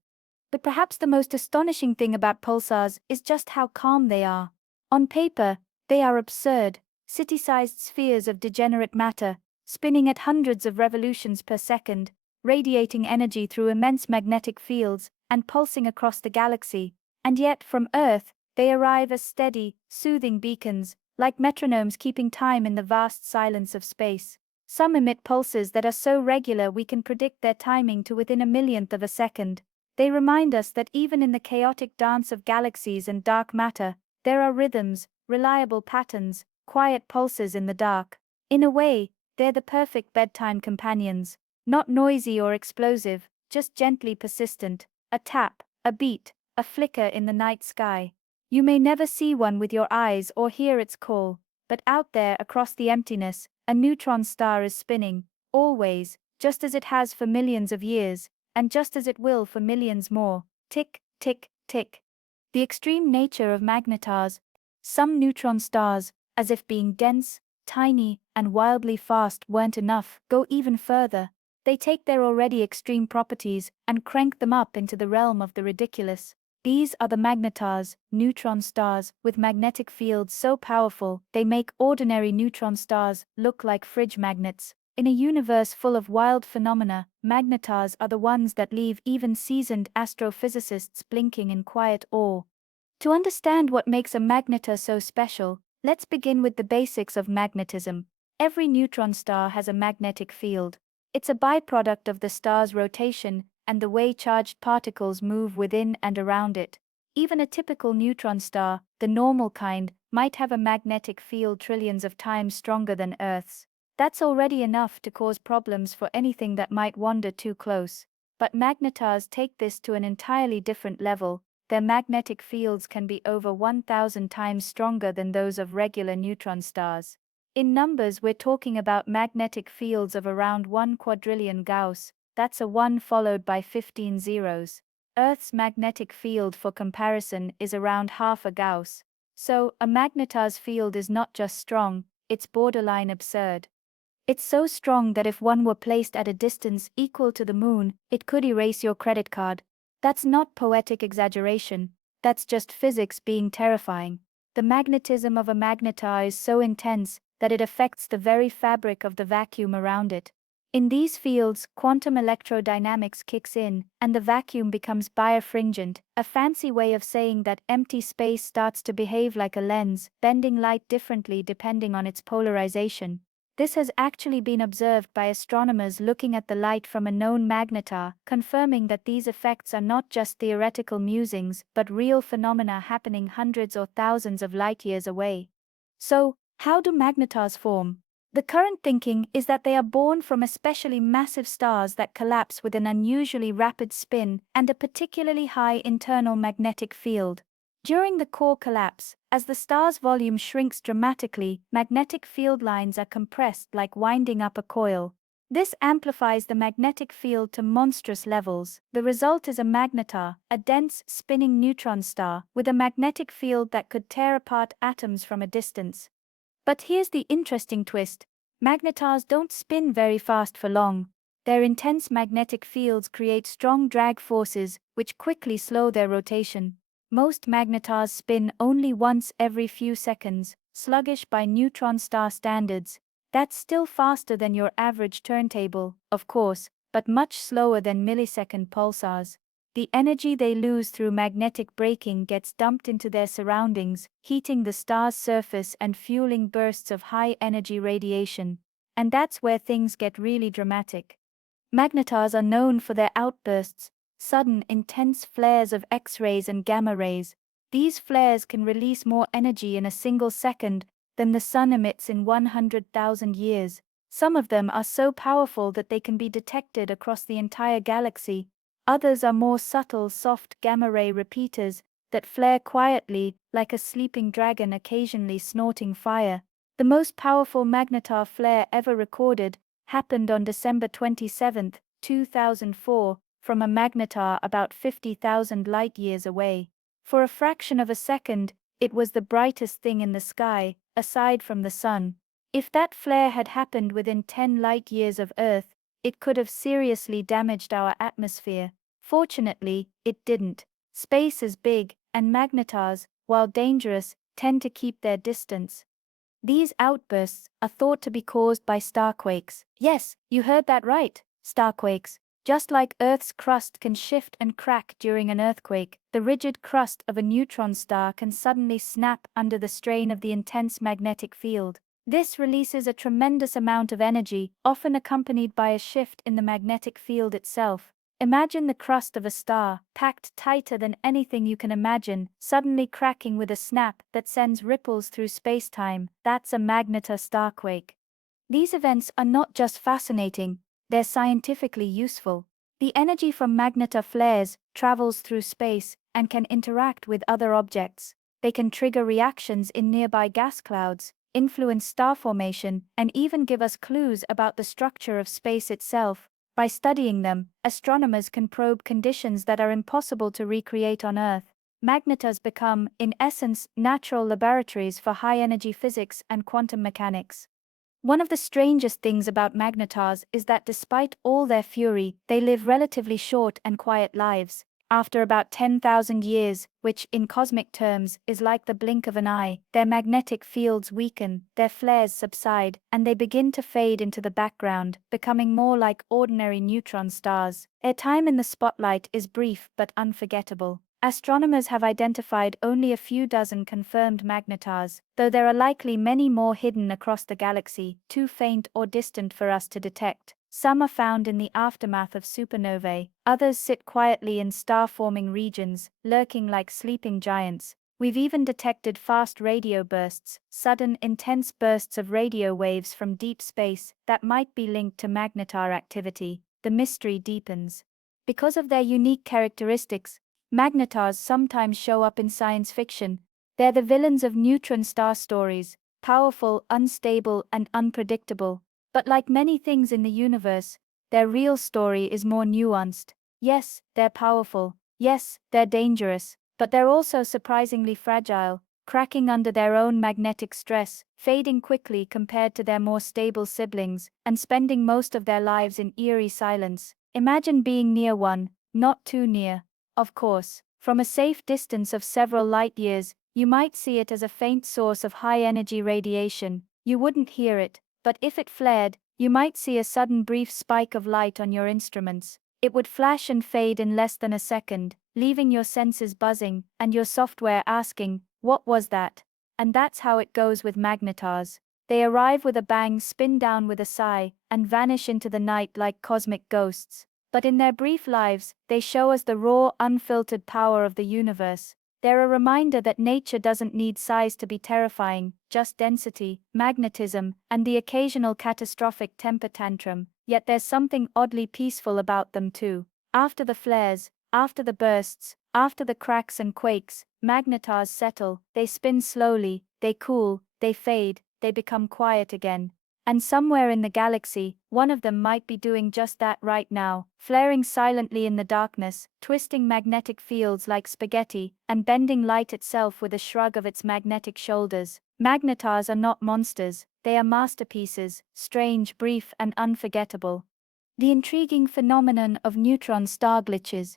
But perhaps the most astonishing thing about pulsars is just how calm they are. On paper, they are absurd, city-sized spheres of degenerate matter, spinning at hundreds of revolutions per second, radiating energy through immense magnetic fields and pulsing across the galaxy. And yet, from Earth, they arrive as steady, soothing beacons, like metronomes keeping time in the vast silence of space. Some emit pulses that are so regular we can predict their timing to within a millionth of a second. They remind us that even in the chaotic dance of galaxies and dark matter, there are rhythms, reliable patterns, quiet pulses in the dark. In a way, they're the perfect bedtime companions, not noisy or explosive, just gently persistent, a tap, a beat, a flicker in the night sky. You may never see one with your eyes or hear its call, but out there across the emptiness, a neutron star is spinning, always, just as it has for millions of years, and just as it will for millions more. Tick, tick, tick. The extreme nature of magnetars, some neutron stars, as if being dense, tiny, and wildly fast weren't enough, go even further. They take their already extreme properties and crank them up into the realm of the ridiculous. These are the magnetars, neutron stars, with magnetic fields so powerful they make ordinary neutron stars look like fridge magnets. In a universe full of wild phenomena, magnetars are the ones that leave even seasoned astrophysicists blinking in quiet awe. To understand what makes a magnetar so special, let's begin with the basics of magnetism. Every neutron star has a magnetic field. It's a byproduct of the star's rotation and the way charged particles move within and around it. Even a typical neutron star, the normal kind, might have a magnetic field trillions of times stronger than Earth's. That's already enough to cause problems for anything that might wander too close. But magnetars take this to an entirely different level. Their magnetic fields can be over 1,000 times stronger than those of regular neutron stars. In numbers, we're talking about magnetic fields of around 1 quadrillion Gauss. That's a 1 followed by 15 zeros. Earth's magnetic field, for comparison, is around half a Gauss. So, a magnetar's field is not just strong, it's borderline absurd. It's so strong that if one were placed at a distance equal to the moon, it could erase your credit card. That's not poetic exaggeration, that's just physics being terrifying. The magnetism of a magnetar is so intense that it affects the very fabric of the vacuum around it. In these fields, quantum electrodynamics kicks in, and the vacuum becomes birefringent, a fancy way of saying that empty space starts to behave like a lens, bending light differently depending on its polarization. This has actually been observed by astronomers looking at the light from a known magnetar, confirming that these effects are not just theoretical musings but real phenomena happening hundreds or thousands of light-years away. So, how do magnetars form? The current thinking is that they are born from especially massive stars that collapse with an unusually rapid spin and a particularly high internal magnetic field. During the core collapse, as the star's volume shrinks dramatically, magnetic field lines are compressed like winding up a coil. This amplifies the magnetic field to monstrous levels. The result is a magnetar, a dense, spinning neutron star, with a magnetic field that could tear apart atoms from a distance. But here's the interesting twist. Magnetars don't spin very fast for long. Their intense magnetic fields create strong drag forces, which quickly slow their rotation. Most magnetars spin only once every few seconds, sluggish by neutron star standards. That's still faster than your average turntable, of course, but much slower than millisecond pulsars. The energy they lose through magnetic braking gets dumped into their surroundings, heating the star's surface and fueling bursts of high-energy radiation. And that's where things get really dramatic. Magnetars are known for their outbursts, sudden intense flares of X-rays and gamma rays. These flares can release more energy in a single second than the sun emits in 100,000 years. Some of them are so powerful that they can be detected across the entire galaxy. Others are more subtle, soft gamma ray repeaters that flare quietly, like a sleeping dragon occasionally snorting fire. The most powerful magnetar flare ever recorded happened on December 27, 2004, from a magnetar about 50,000 light-years away. For a fraction of a second, it was the brightest thing in the sky, aside from the sun. If that flare had happened within 10 light-years of Earth, it could have seriously damaged our atmosphere. Fortunately, it didn't. Space is big, and magnetars, while dangerous, tend to keep their distance. These outbursts are thought to be caused by starquakes. Yes, you heard that right, starquakes. Just like Earth's crust can shift and crack during an earthquake, the rigid crust of a neutron star can suddenly snap under the strain of the intense magnetic field. This releases a tremendous amount of energy, often accompanied by a shift in the magnetic field itself. Imagine the crust of a star, packed tighter than anything you can imagine, suddenly cracking with a snap that sends ripples through space-time. That's a magnetar starquake. These events are not just fascinating, they're scientifically useful. The energy from magnetar flares travels through space and can interact with other objects. They can trigger reactions in nearby gas clouds, influence star formation, and even give us clues about the structure of space itself. By studying them, astronomers can probe conditions that are impossible to recreate on Earth. Magnetars become, in essence, natural laboratories for high-energy physics and quantum mechanics. One of the strangest things about magnetars is that despite all their fury, they live relatively short and quiet lives. After about 10,000 years, which in cosmic terms is like the blink of an eye, their magnetic fields weaken, their flares subside, and they begin to fade into the background, becoming more like ordinary neutron stars. Their time in the spotlight is brief but unforgettable. Astronomers have identified only a few dozen confirmed magnetars, though there are likely many more hidden across the galaxy, too faint or distant for us to detect. Some are found in the aftermath of supernovae, others sit quietly in star-forming regions, lurking like sleeping giants. We've even detected fast radio bursts, sudden intense bursts of radio waves from deep space that might be linked to magnetar activity. The mystery deepens. Because of their unique characteristics, magnetars sometimes show up in science fiction. They're the villains of neutron star stories, powerful, unstable, and unpredictable. But like many things in the universe, their real story is more nuanced. Yes, they're powerful. Yes, they're dangerous. But they're also surprisingly fragile, cracking under their own magnetic stress, fading quickly compared to their more stable siblings, and spending most of their lives in eerie silence. Imagine being near one, not too near. Of course, from a safe distance of several light-years, you might see it as a faint source of high-energy radiation. You wouldn't hear it, but if it flared, you might see a sudden brief spike of light on your instruments. It would flash and fade in less than a second, leaving your senses buzzing, and your software asking, "What was that?" And that's how it goes with magnetars. They arrive with a bang, spin down with a sigh, and vanish into the night like cosmic ghosts. But in their brief lives, they show us the raw, unfiltered power of the universe. They're a reminder that nature doesn't need size to be terrifying, just density, magnetism, and the occasional catastrophic temper tantrum. Yet there's something oddly peaceful about them too. After the flares, after the bursts, after the cracks and quakes, magnetars settle, they spin slowly, they cool, they fade, they become quiet again. And somewhere in the galaxy, one of them might be doing just that right now, flaring silently in the darkness, twisting magnetic fields like spaghetti, and bending light itself with a shrug of its magnetic shoulders. Magnetars are not monsters, they are masterpieces, strange, brief, and unforgettable. The intriguing phenomenon of neutron star glitches.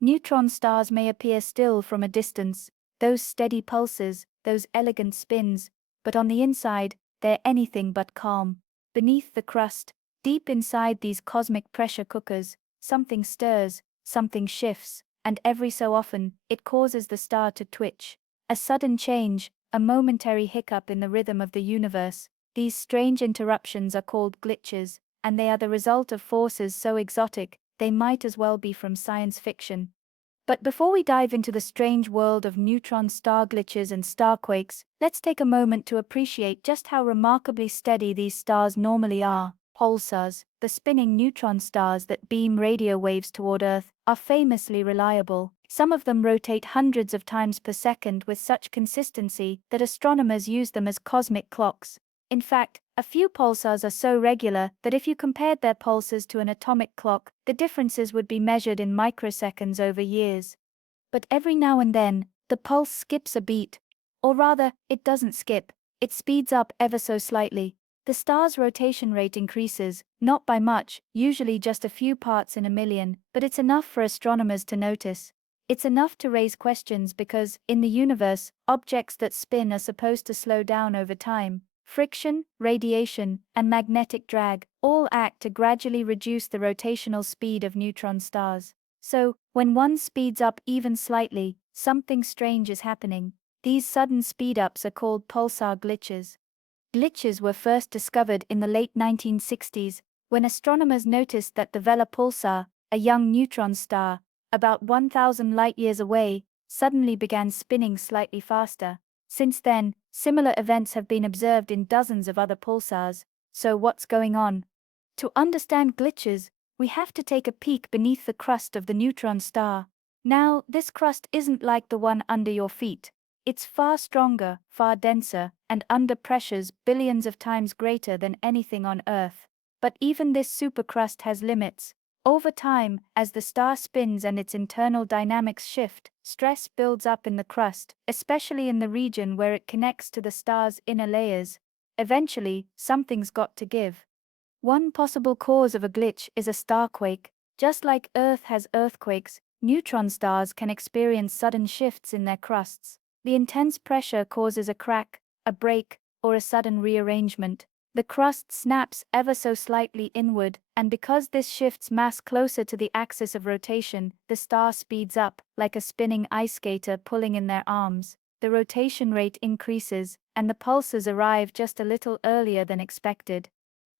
Neutron stars may appear still from a distance, those steady pulses, those elegant spins, but on the inside, they're anything but calm. Beneath the crust, deep inside these cosmic pressure cookers, something stirs, something shifts, and every so often, it causes the star to twitch. A sudden change, a momentary hiccup in the rhythm of the universe. These strange interruptions are called glitches, and they are the result of forces so exotic, they might as well be from science fiction. But before we dive into the strange world of neutron star glitches and starquakes, let's take a moment to appreciate just how remarkably steady these stars normally are. Pulsars, the spinning neutron stars that beam radio waves toward Earth, are famously reliable. Some of them rotate hundreds of times per second with such consistency that astronomers use them as cosmic clocks. In fact, a few pulsars are so regular that if you compared their pulses to an atomic clock, the differences would be measured in microseconds over years. But every now and then, the pulse skips a beat. Or rather, it doesn't skip, it speeds up ever so slightly. The star's rotation rate increases, not by much, usually just a few parts in a million, but it's enough for astronomers to notice. It's enough to raise questions because, in the universe, objects that spin are supposed to slow down over time. Friction, radiation, and magnetic drag all act to gradually reduce the rotational speed of neutron stars. So, when one speeds up even slightly, something strange is happening. These sudden speed-ups are called pulsar glitches. Glitches were first discovered in the late 1960s, when astronomers noticed that the Vela pulsar, a young neutron star, about 1,000 light-years away, suddenly began spinning slightly faster. Since then, similar events have been observed in dozens of other pulsars. So what's going on? To understand glitches, we have to take a peek beneath the crust of the neutron star. Now, this crust isn't like the one under your feet. It's far stronger, far denser, and under pressures billions of times greater than anything on Earth. But even this supercrust has limits. Over time, as the star spins and its internal dynamics shift, stress builds up in the crust, especially in the region where it connects to the star's inner layers. Eventually, something's got to give. One possible cause of a glitch is a starquake. Just like Earth has earthquakes, neutron stars can experience sudden shifts in their crusts. The intense pressure causes a crack, a break, or a sudden rearrangement. The crust snaps ever so slightly inward, and because this shifts mass closer to the axis of rotation, the star speeds up, like a spinning ice skater pulling in their arms. The rotation rate increases, and the pulses arrive just a little earlier than expected.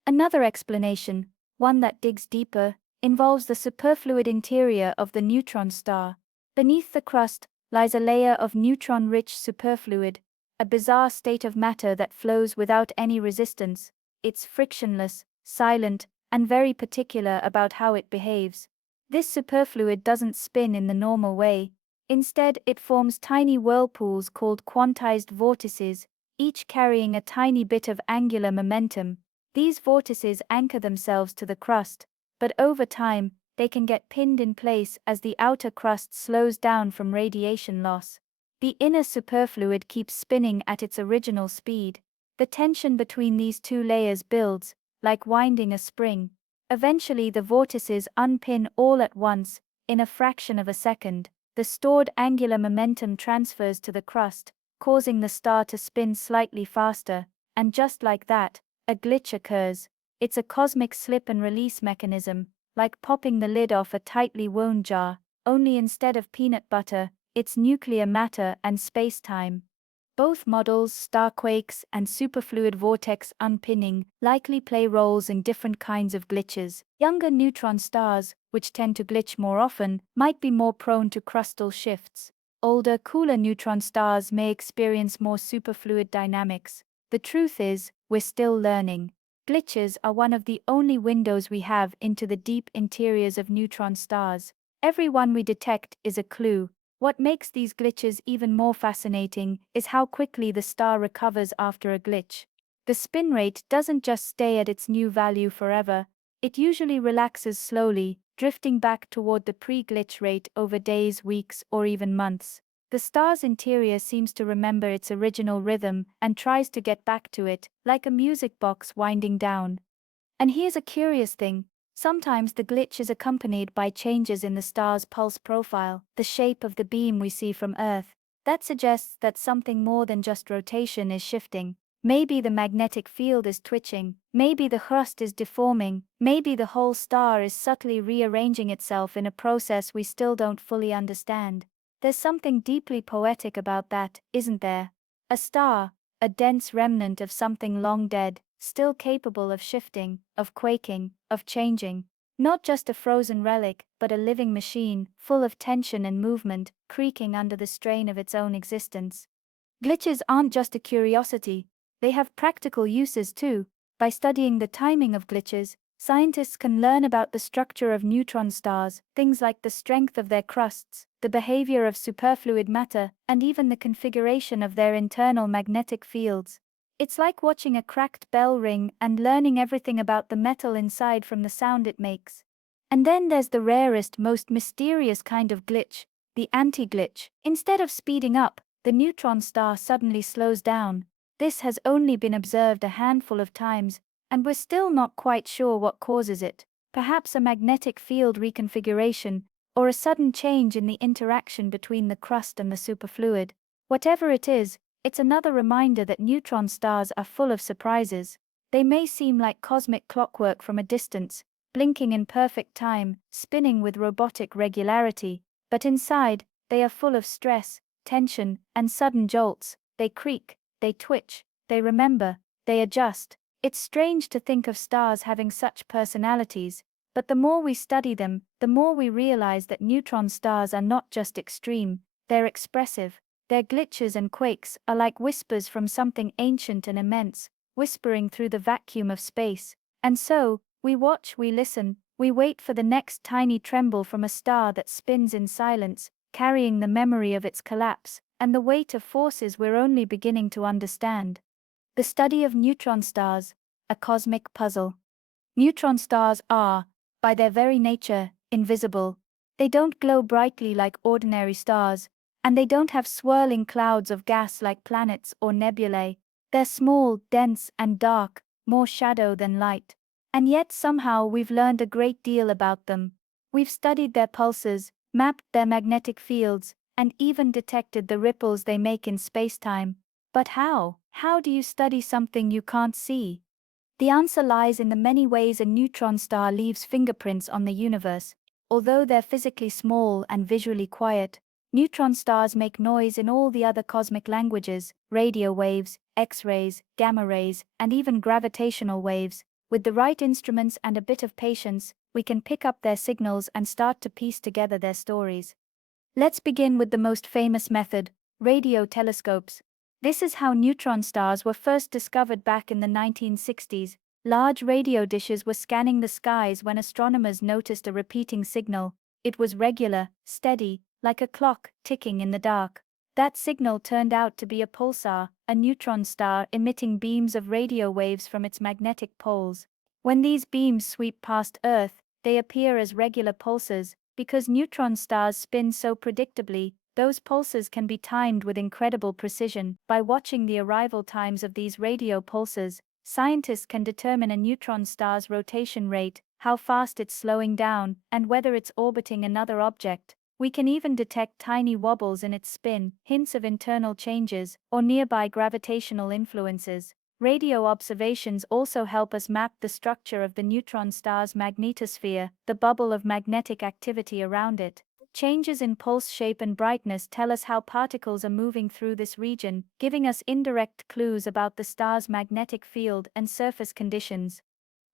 Another explanation, one that digs deeper, involves the superfluid interior of the neutron star. Beneath the crust lies a layer of neutron-rich superfluid, a bizarre state of matter that flows without any resistance. It's frictionless, silent, and very particular about how it behaves. This superfluid doesn't spin in the normal way. Instead, it forms tiny whirlpools called quantized vortices, each carrying a tiny bit of angular momentum. These vortices anchor themselves to the crust, but over time, they can get pinned in place as the outer crust slows down from radiation loss. The inner superfluid keeps spinning at its original speed. The tension between these two layers builds, like winding a spring. Eventually, the vortices unpin all at once, in a fraction of a second. The stored angular momentum transfers to the crust, causing the star to spin slightly faster, and just like that, a glitch occurs. It's a cosmic slip and release mechanism, like popping the lid off a tightly wound jar, only instead of peanut butter, it's nuclear matter and space-time. Both models, starquakes and superfluid vortex unpinning, likely play roles in different kinds of glitches. Younger neutron stars, which tend to glitch more often, might be more prone to crustal shifts. Older, cooler neutron stars may experience more superfluid dynamics. The truth is, we're still learning. Glitches are one of the only windows we have into the deep interiors of neutron stars. Every one we detect is a clue. What makes these glitches even more fascinating is how quickly the star recovers after a glitch. The spin rate doesn't just stay at its new value forever, it usually relaxes slowly, drifting back toward the pre-glitch rate over days, weeks, or even months. The star's interior seems to remember its original rhythm and tries to get back to it, like a music box winding down. And here's a curious thing. Sometimes the glitch is accompanied by changes in the star's pulse profile, the shape of the beam we see from Earth. That suggests that something more than just rotation is shifting. Maybe the magnetic field is twitching, maybe the crust is deforming, maybe the whole star is subtly rearranging itself in a process we still don't fully understand. There's something deeply poetic about that, isn't there? A star, a dense remnant of something long dead, still capable of shifting, of quaking, of changing. Not just a frozen relic, but a living machine, full of tension and movement, creaking under the strain of its own existence. Glitches aren't just a curiosity, they have practical uses too. By studying the timing of glitches, scientists can learn about the structure of neutron stars, things like the strength of their crusts, the behavior of superfluid matter, and even the configuration of their internal magnetic fields. It's like watching a cracked bell ring and learning everything about the metal inside from the sound it makes. And then there's the rarest, most mysterious kind of glitch, the anti-glitch. Instead of speeding up, the neutron star suddenly slows down. This has only been observed a handful of times, and we're still not quite sure what causes it. Perhaps a magnetic field reconfiguration, or a sudden change in the interaction between the crust and the superfluid. Whatever it is, it's another reminder that neutron stars are full of surprises. They may seem like cosmic clockwork from a distance, blinking in perfect time, spinning with robotic regularity, but inside, they are full of stress, tension, and sudden jolts. They creak, they twitch, they remember, they adjust. It's strange to think of stars having such personalities, but the more we study them, the more we realize that neutron stars are not just extreme, they're expressive. Their glitches and quakes are like whispers from something ancient and immense, whispering through the vacuum of space. And so, we watch, we listen, we wait for the next tiny tremble from a star that spins in silence, carrying the memory of its collapse, and the weight of forces we're only beginning to understand. The study of neutron stars, a cosmic puzzle. Neutron stars are, by their very nature, invisible. They don't glow brightly like ordinary stars, and they don't have swirling clouds of gas like planets or nebulae. They're small, dense, and dark, more shadow than light. And yet somehow we've learned a great deal about them. We've studied their pulses, mapped their magnetic fields, and even detected the ripples they make in spacetime. But how? How do you study something you can't see? The answer lies in the many ways a neutron star leaves fingerprints on the universe. Although they're physically small and visually quiet, neutron stars make noise in all the other cosmic languages: radio waves, X-rays, gamma rays, and even gravitational waves. With the right instruments and a bit of patience, we can pick up their signals and start to piece together their stories. Let's begin with the most famous method: radio telescopes. This is how neutron stars were first discovered back in the 1960s. Large radio dishes were scanning the skies when astronomers noticed a repeating signal. It was regular, steady, like a clock ticking in the dark. That signal turned out to be a pulsar, a neutron star emitting beams of radio waves from its magnetic poles. When these beams sweep past Earth, they appear as regular pulses. Because neutron stars spin so predictably, those pulses can be timed with incredible precision. By watching the arrival times of these radio pulses, scientists can determine a neutron star's rotation rate, how fast it's slowing down, and whether it's orbiting another object. We can even detect tiny wobbles in its spin, hints of internal changes, or nearby gravitational influences. Radio observations also help us map the structure of the neutron star's magnetosphere, the bubble of magnetic activity around it. Changes in pulse shape and brightness tell us how particles are moving through this region, giving us indirect clues about the star's magnetic field and surface conditions.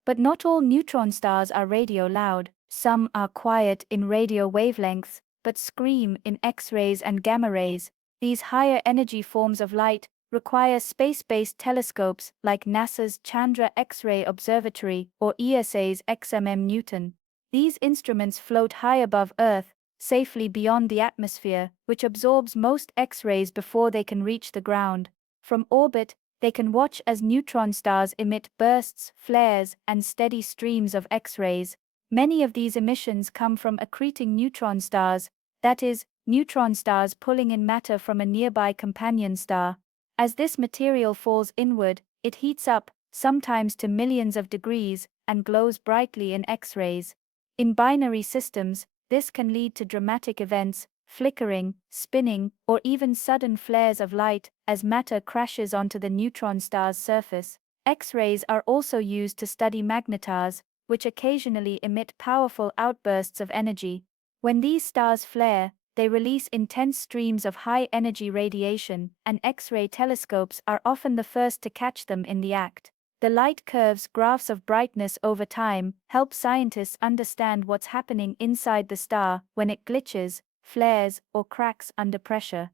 But not all neutron stars are radio loud. Some are quiet in radio wavelengths, but scream in X-rays and gamma rays. These higher energy forms of light require space-based telescopes like NASA's Chandra X-ray Observatory or ESA's XMM Newton. These instruments float high above Earth, safely beyond the atmosphere, which absorbs most X-rays before they can reach the ground. From orbit, they can watch as neutron stars emit bursts, flares, and steady streams of X-rays. Many of these emissions come from accreting neutron stars, that is, neutron stars pulling in matter from a nearby companion star. As this material falls inward, it heats up, sometimes to millions of degrees, and glows brightly in X-rays. In binary systems, this can lead to dramatic events, flickering, spinning, or even sudden flares of light as matter crashes onto the neutron star's surface. X-rays are also used to study magnetars, which occasionally emit powerful outbursts of energy. When these stars flare, they release intense streams of high-energy radiation, and X-ray telescopes are often the first to catch them in the act. The light curves, graphs of brightness over time, help scientists understand what's happening inside the star when it glitches, flares, or cracks under pressure.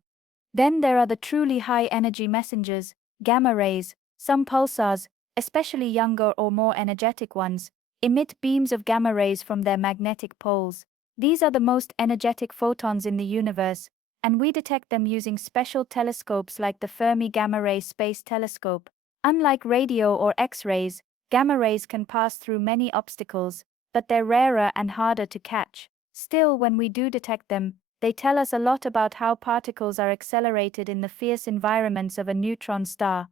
Then there are the truly high-energy messengers, gamma rays. Some pulsars, especially younger or more energetic ones, emit beams of gamma rays from their magnetic poles. These are the most energetic photons in the universe, and we detect them using special telescopes like the Fermi Gamma Ray Space Telescope. Unlike radio or X-rays, gamma rays can pass through many obstacles, but they're rarer and harder to catch. Still, when we do detect them, they tell us a lot about how particles are accelerated in the fierce environments of a neutron star.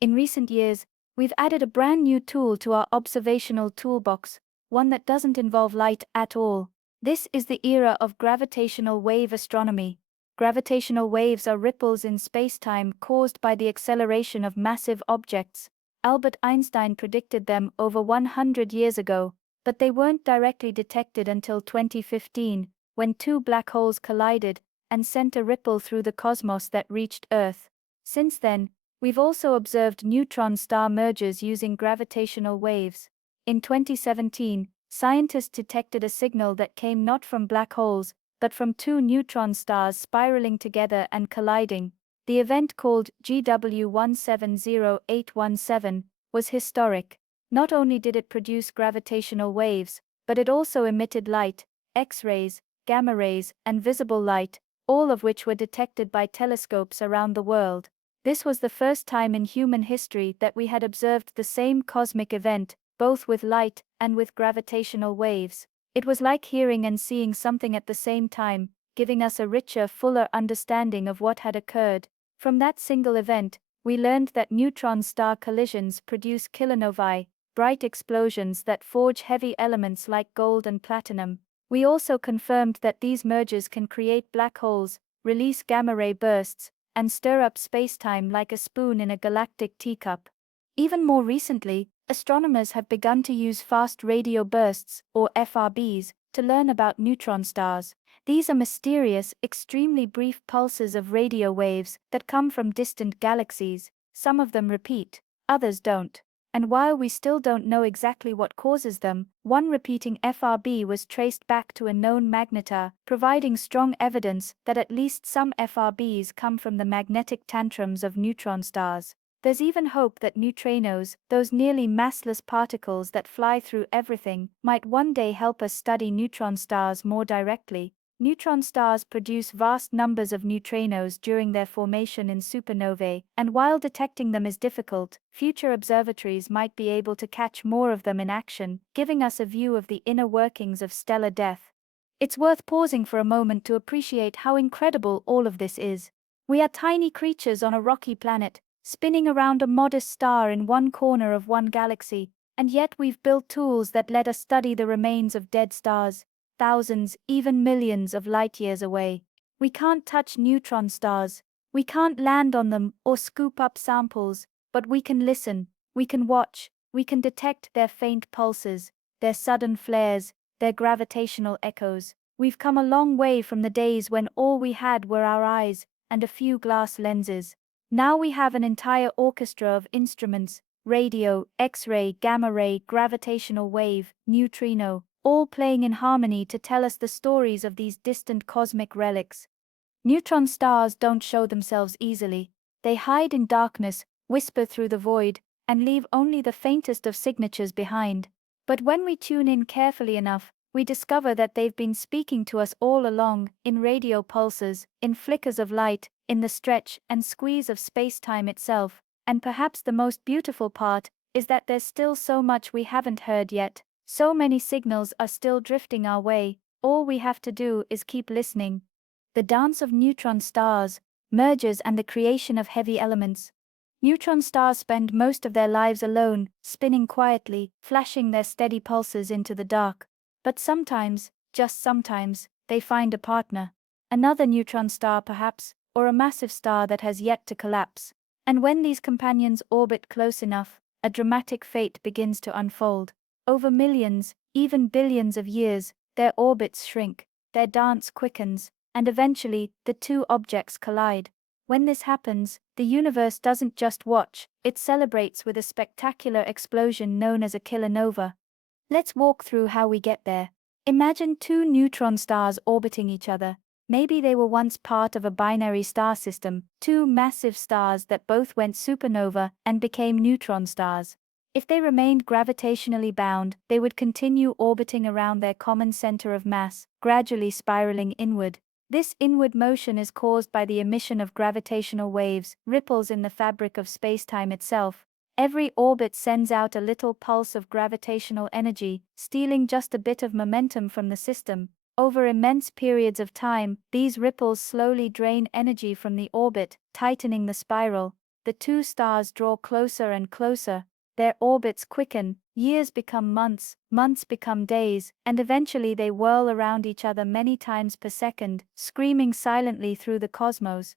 In recent years, we've added a brand new tool to our observational toolbox, one that doesn't involve light at all. This is the era of gravitational wave astronomy. Gravitational waves are ripples in spacetime caused by the acceleration of massive objects. Albert Einstein predicted them over 100 years ago, but they weren't directly detected until 2015, when two black holes collided and sent a ripple through the cosmos that reached Earth. Since then, we've also observed neutron star mergers using gravitational waves. In 2017, scientists detected a signal that came not from black holes, but from two neutron stars spiraling together and colliding. The event, called GW170817, was historic. Not only did it produce gravitational waves, but it also emitted light, X-rays, gamma rays, and visible light, all of which were detected by telescopes around the world. This was the first time in human history that we had observed the same cosmic event, both with light and with gravitational waves. It was like hearing and seeing something at the same time, giving us a richer, fuller understanding of what had occurred. From that single event, we learned that neutron star collisions produce kilonovae, bright explosions that forge heavy elements like gold and platinum. We also confirmed that these mergers can create black holes, release gamma-ray bursts, and stir up spacetime like a spoon in a galactic teacup. Even more recently, astronomers have begun to use fast radio bursts, or FRBs, to learn about neutron stars. These are mysterious, extremely brief pulses of radio waves that come from distant galaxies. Some of them repeat, others don't. And while we still don't know exactly what causes them, one repeating FRB was traced back to a known magnetar, providing strong evidence that at least some FRBs come from the magnetic tantrums of neutron stars. There's even hope that neutrinos, those nearly massless particles that fly through everything, might one day help us study neutron stars more directly. Neutron stars produce vast numbers of neutrinos during their formation in supernovae, and while detecting them is difficult, future observatories might be able to catch more of them in action, giving us a view of the inner workings of stellar death. It's worth pausing for a moment to appreciate how incredible all of this is. We are tiny creatures on a rocky planet, spinning around a modest star in one corner of one galaxy, and yet we've built tools that let us study the remains of dead stars, thousands, even millions of light-years away. We can't touch neutron stars, we can't land on them or scoop up samples, but we can listen, we can watch, we can detect their faint pulses, their sudden flares, their gravitational echoes. We've come a long way from the days when all we had were our eyes and a few glass lenses. Now we have an entire orchestra of instruments: radio, X-ray, gamma-ray, gravitational wave, neutrino, all playing in harmony to tell us the stories of these distant cosmic relics. Neutron stars don't show themselves easily. They hide in darkness, whisper through the void, and leave only the faintest of signatures behind. But when we tune in carefully enough, we discover that they've been speaking to us all along, in radio pulses, in flickers of light, in the stretch and squeeze of space-time itself. And perhaps the most beautiful part is that there's still so much we haven't heard yet. So many signals are still drifting our way. All we have to do is keep listening. The dance of neutron stars, mergers, and the creation of heavy elements. Neutron stars spend most of their lives alone, spinning quietly, flashing their steady pulses into the dark. But sometimes, just sometimes, they find a partner. Another neutron star perhaps, or a massive star that has yet to collapse. And when these companions orbit close enough, a dramatic fate begins to unfold. Over millions, even billions of years, their orbits shrink, their dance quickens, and eventually, the two objects collide. When this happens, the universe doesn't just watch, it celebrates with a spectacular explosion known as a kilonova. Let's walk through how we get there. Imagine two neutron stars orbiting each other. Maybe they were once part of a binary star system, two massive stars that both went supernova and became neutron stars. If they remained gravitationally bound, they would continue orbiting around their common center of mass, gradually spiraling inward. This inward motion is caused by the emission of gravitational waves, ripples in the fabric of spacetime itself. Every orbit sends out a little pulse of gravitational energy, stealing just a bit of momentum from the system. Over immense periods of time, these ripples slowly drain energy from the orbit, tightening the spiral. The two stars draw closer and closer. Their orbits quicken, Years become months, months become days, and eventually they whirl around each other many times per second, screaming silently through the cosmos.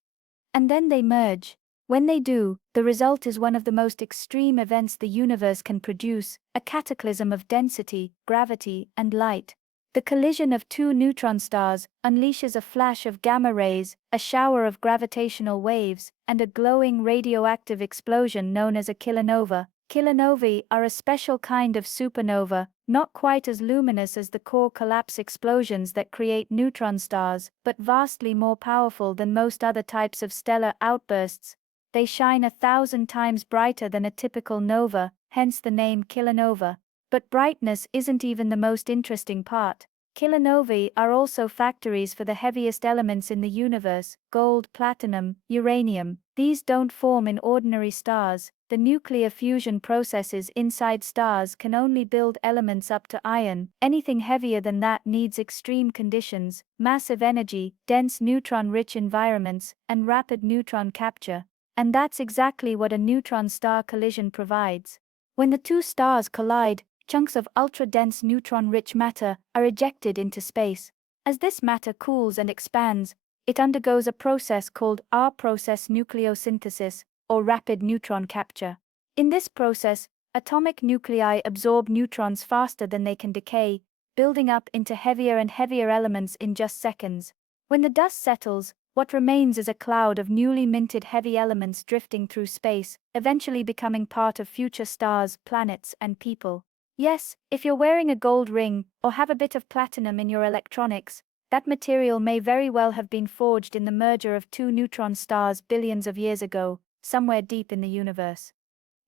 And then they merge. When they do, the result is one of the most extreme events the universe can produce, a cataclysm of density, gravity, and light. The collision of two neutron stars unleashes a flash of gamma rays, a shower of gravitational waves, and a glowing radioactive explosion known as a kilonova. Kilonovae are a special kind of supernova, not quite as luminous as the core collapse explosions that create neutron stars, but vastly more powerful than most other types of stellar outbursts. They shine 1,000 times brighter than a typical nova, hence the name kilonova. But brightness isn't even the most interesting part. Kilonovae are also factories for the heaviest elements in the universe: gold, platinum, uranium. These don't form in ordinary stars. The nuclear fusion processes inside stars can only build elements up to iron. Anything heavier than that needs extreme conditions, massive energy, dense neutron-rich environments, and rapid neutron capture. And that's exactly what a neutron star collision provides. When the two stars collide, chunks of ultra-dense neutron-rich matter are ejected into space. As this matter cools and expands, it undergoes a process called R-process nucleosynthesis, or rapid neutron capture. In this process, atomic nuclei absorb neutrons faster than they can decay, building up into heavier and heavier elements in just seconds. When the dust settles, what remains is a cloud of newly minted heavy elements drifting through space, eventually becoming part of future stars, planets, and people. Yes, if you're wearing a gold ring, or have a bit of platinum in your electronics, that material may very well have been forged in the merger of two neutron stars billions of years ago, somewhere deep in the universe.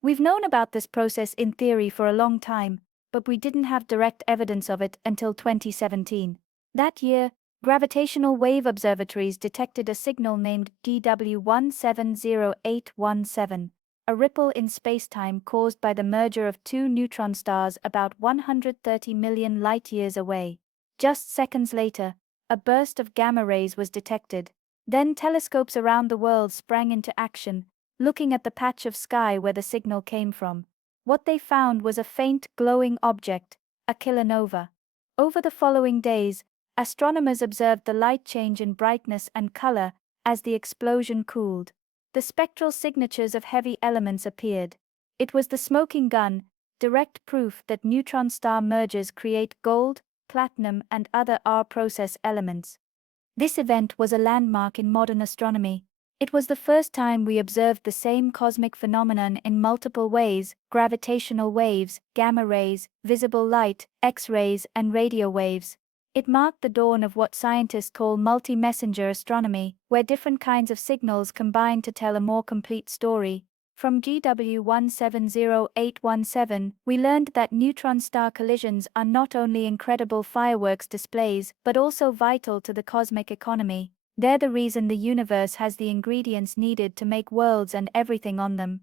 We've known about this process in theory for a long time, but we didn't have direct evidence of it until 2017. That year, gravitational wave observatories detected a signal named GW170817, a ripple in spacetime caused by the merger of two neutron stars about 130 million light-years away. Just seconds later, a burst of gamma rays was detected. Then telescopes around the world sprang into action, looking at the patch of sky where the signal came from. What they found was a faint, glowing object, a kilonova. Over the following days, astronomers observed the light change in brightness and color as the explosion cooled. The spectral signatures of heavy elements appeared. It was the smoking gun, direct proof that neutron star mergers create gold, platinum, and other R-process elements. This event was a landmark in modern astronomy. It was the first time we observed the same cosmic phenomenon in multiple ways: gravitational waves, gamma rays, visible light, X-rays, and radio waves. It marked the dawn of what scientists call multi-messenger astronomy, where different kinds of signals combine to tell a more complete story. From GW170817, we learned that neutron star collisions are not only incredible fireworks displays but also vital to the cosmic economy. They're the reason the universe has the ingredients needed to make worlds and everything on them.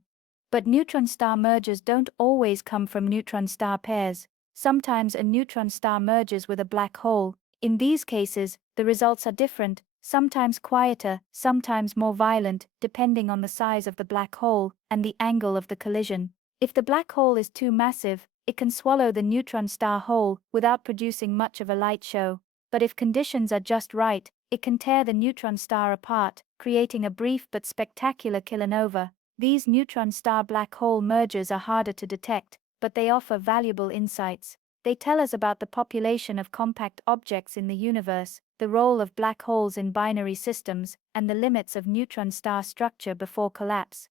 But neutron star mergers don't always come from neutron star pairs. Sometimes a neutron star merges with a black hole. In these cases, the results are different, sometimes quieter, sometimes more violent, depending on the size of the black hole and the angle of the collision. If the black hole is too massive, it can swallow the neutron star whole without producing much of a light show. But if conditions are just right, it can tear the neutron star apart, creating a brief but spectacular kilonova. These neutron star black hole mergers are harder to detect, but they offer valuable insights. They tell us about the population of compact objects in the universe, the role of black holes in binary systems, and the limits of neutron star structure before collapse.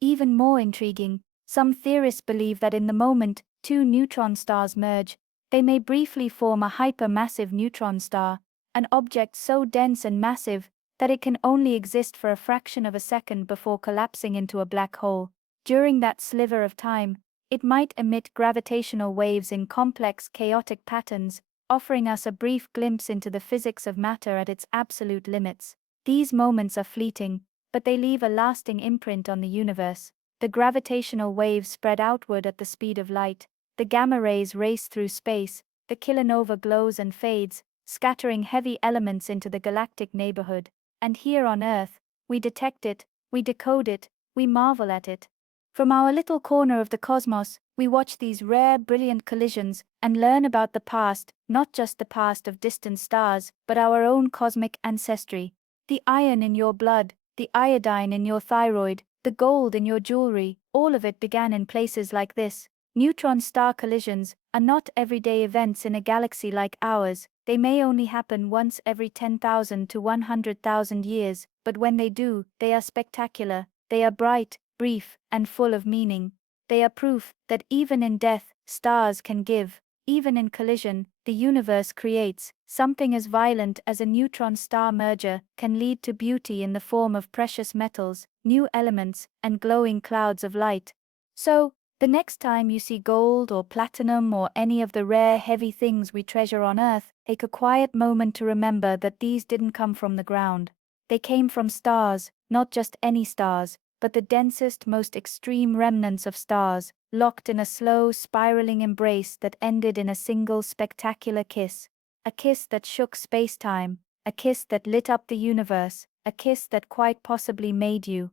Even more intriguing, some theorists believe that in the moment two neutron stars merge, they may briefly form a hypermassive neutron star, an object so dense and massive that it can only exist for a fraction of a second before collapsing into a black hole. During that sliver of time, it might emit gravitational waves in complex, chaotic patterns, offering us a brief glimpse into the physics of matter at its absolute limits. These moments are fleeting, but they leave a lasting imprint on the universe. The gravitational waves spread outward at the speed of light, the gamma rays race through space, the kilonova glows and fades, scattering heavy elements into the galactic neighborhood. And here on Earth, we detect it, we decode it, we marvel at it. From our little corner of the cosmos, we watch these rare, brilliant collisions and learn about the past, not just the past of distant stars, but our own cosmic ancestry. The iron in your blood, the iodine in your thyroid, the gold in your jewelry, all of it began in places like this. Neutron star collisions are not everyday events in a galaxy like ours. They may only happen once every 10,000 to 100,000 years, but when they do, they are spectacular. They are bright, brief, and full of meaning. They are proof that even in death, stars can give. Even in collision, the universe creates. Something as violent as a neutron star merger can lead to beauty in the form of precious metals, new elements, and glowing clouds of light. So, the next time you see gold or platinum or any of the rare heavy things we treasure on Earth, take a quiet moment to remember that these didn't come from the ground. They came from stars, not just any stars, but the densest, most extreme remnants of stars, locked in a slow, spiraling embrace that ended in a single spectacular kiss. A kiss that shook space-time, a kiss that lit up the universe, a kiss that quite possibly made you.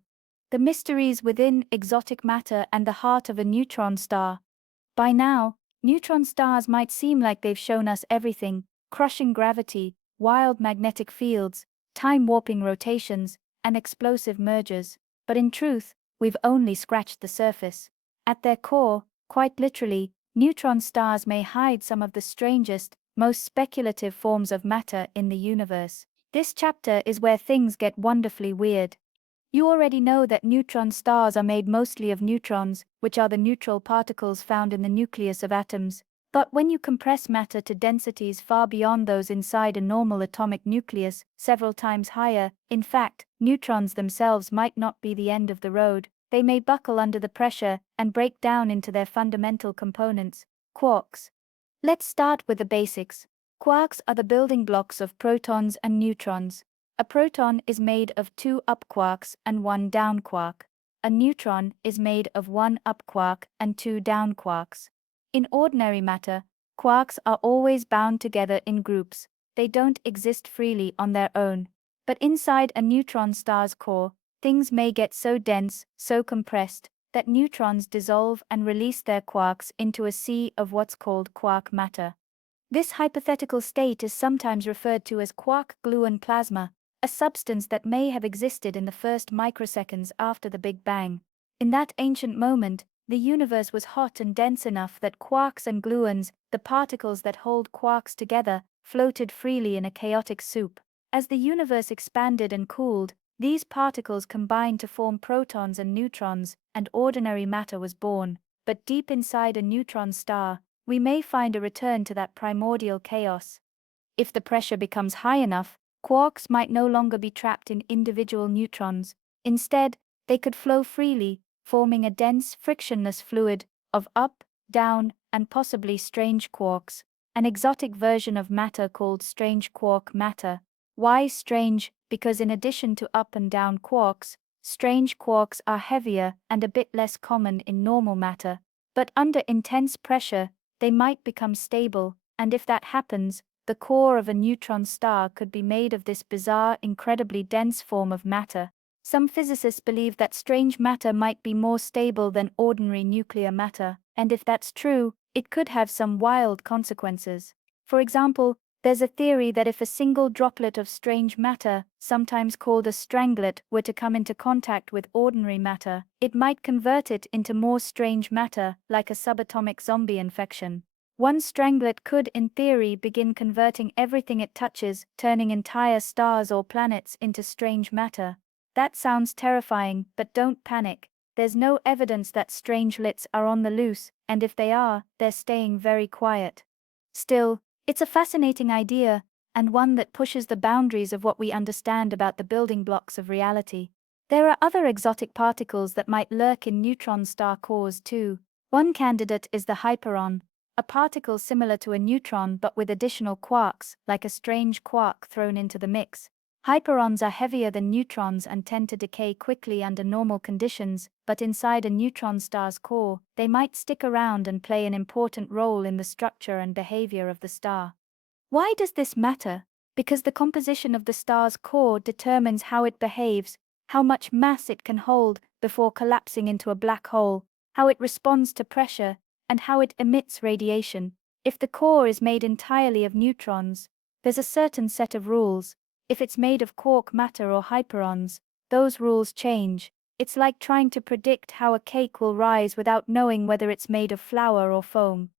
The mysteries within exotic matter and the heart of a neutron star. By now, neutron stars might seem like they've shown us everything: crushing gravity, wild magnetic fields, time-warping rotations, and explosive mergers. But in truth, we've only scratched the surface. At their core, quite literally, neutron stars may hide some of the strangest, most speculative forms of matter in the universe. This chapter is where things get wonderfully weird. You already know that neutron stars are made mostly of neutrons, which are the neutral particles found in the nucleus of atoms. But when you compress matter to densities far beyond those inside a normal atomic nucleus, several times higher, in fact, neutrons themselves might not be the end of the road. They may buckle under the pressure and break down into their fundamental components, quarks. Let's start with the basics. Quarks are the building blocks of protons and neutrons. A proton is made of two up quarks and one down quark. A neutron is made of one up quark and two down quarks. In ordinary matter, quarks are always bound together in groups. They don't exist freely on their own. But inside a neutron star's core, things may get so dense, so compressed, that neutrons dissolve and release their quarks into a sea of what's called quark matter. This hypothetical state is sometimes referred to as quark gluon plasma, a substance that may have existed in the first microseconds after the Big Bang. In that ancient moment, the universe was hot and dense enough that quarks and gluons, the particles that hold quarks together, floated freely in a chaotic soup. As the universe expanded and cooled, these particles combined to form protons and neutrons, and ordinary matter was born. But deep inside a neutron star, we may find a return to that primordial chaos. If the pressure becomes high enough, quarks might no longer be trapped in individual neutrons. Instead, they could flow freely, forming a dense, frictionless fluid of up, down, and possibly strange quarks, an exotic version of matter called strange quark matter. Why strange? Because in addition to up and down quarks, strange quarks are heavier and a bit less common in normal matter. But under intense pressure, they might become stable, and if that happens, the core of a neutron star could be made of this bizarre, incredibly dense form of matter. Some physicists believe that strange matter might be more stable than ordinary nuclear matter, and if that's true, it could have some wild consequences. For example, there's a theory that if a single droplet of strange matter, sometimes called a stranglet, were to come into contact with ordinary matter, it might convert it into more strange matter, like a subatomic zombie infection. One stranglet could, in theory, begin converting everything it touches, turning entire stars or planets into strange matter. That sounds terrifying, but don't panic. There's no evidence that strangelets are on the loose, and if they are, they're staying very quiet. Still, it's a fascinating idea, and one that pushes the boundaries of what we understand about the building blocks of reality. There are other exotic particles that might lurk in neutron star cores too. One candidate is the hyperon, a particle similar to a neutron but with additional quarks, like a strange quark thrown into the mix. Hyperons are heavier than neutrons and tend to decay quickly under normal conditions, but inside a neutron star's core, they might stick around and play an important role in the structure and behavior of the star. Why does this matter? Because the composition of the star's core determines how it behaves, how much mass it can hold before collapsing into a black hole, how it responds to pressure, and how it emits radiation. If the core is made entirely of neutrons, there's a certain set of rules. If it's made of quark matter or hyperons, those rules change. It's like trying to predict how a cake will rise without knowing whether it's made of flour or foam.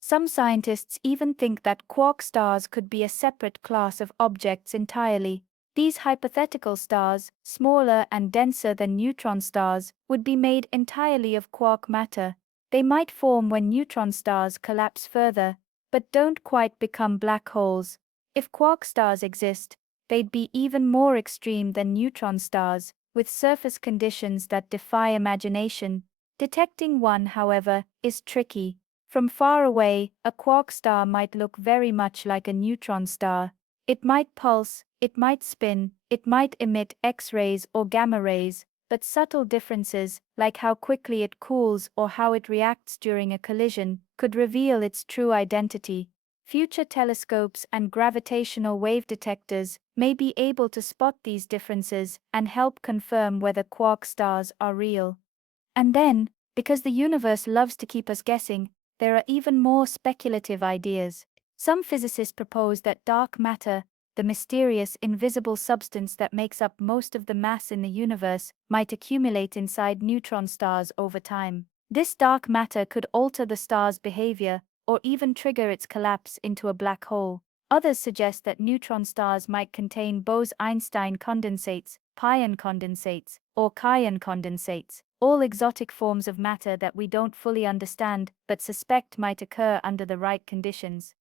Some scientists even think that quark stars could be a separate class of objects entirely. These hypothetical stars, smaller and denser than neutron stars, would be made entirely of quark matter. They might form when neutron stars collapse further, but don't quite become black holes. If quark stars exist, they'd be even more extreme than neutron stars, with surface conditions that defy imagination. Detecting one, however, is tricky. From far away, a quark star might look very much like a neutron star. It might pulse, it might spin, it might emit X-rays or gamma rays, but subtle differences, like how quickly it cools or how it reacts during a collision, could reveal its true identity. Future telescopes and gravitational wave detectors may be able to spot these differences and help confirm whether quark stars are real. And then, because the universe loves to keep us guessing, there are even more speculative ideas. Some physicists propose that dark matter, the mysterious invisible substance that makes up most of the mass in the universe, might accumulate inside neutron stars over time. This dark matter could alter the star's behavior, or even trigger its collapse into a black hole. Others suggest that neutron stars might contain Bose-Einstein condensates, pion condensates, or Kayan condensates, all exotic forms of matter that we don't fully understand but suspect might occur under the right conditions.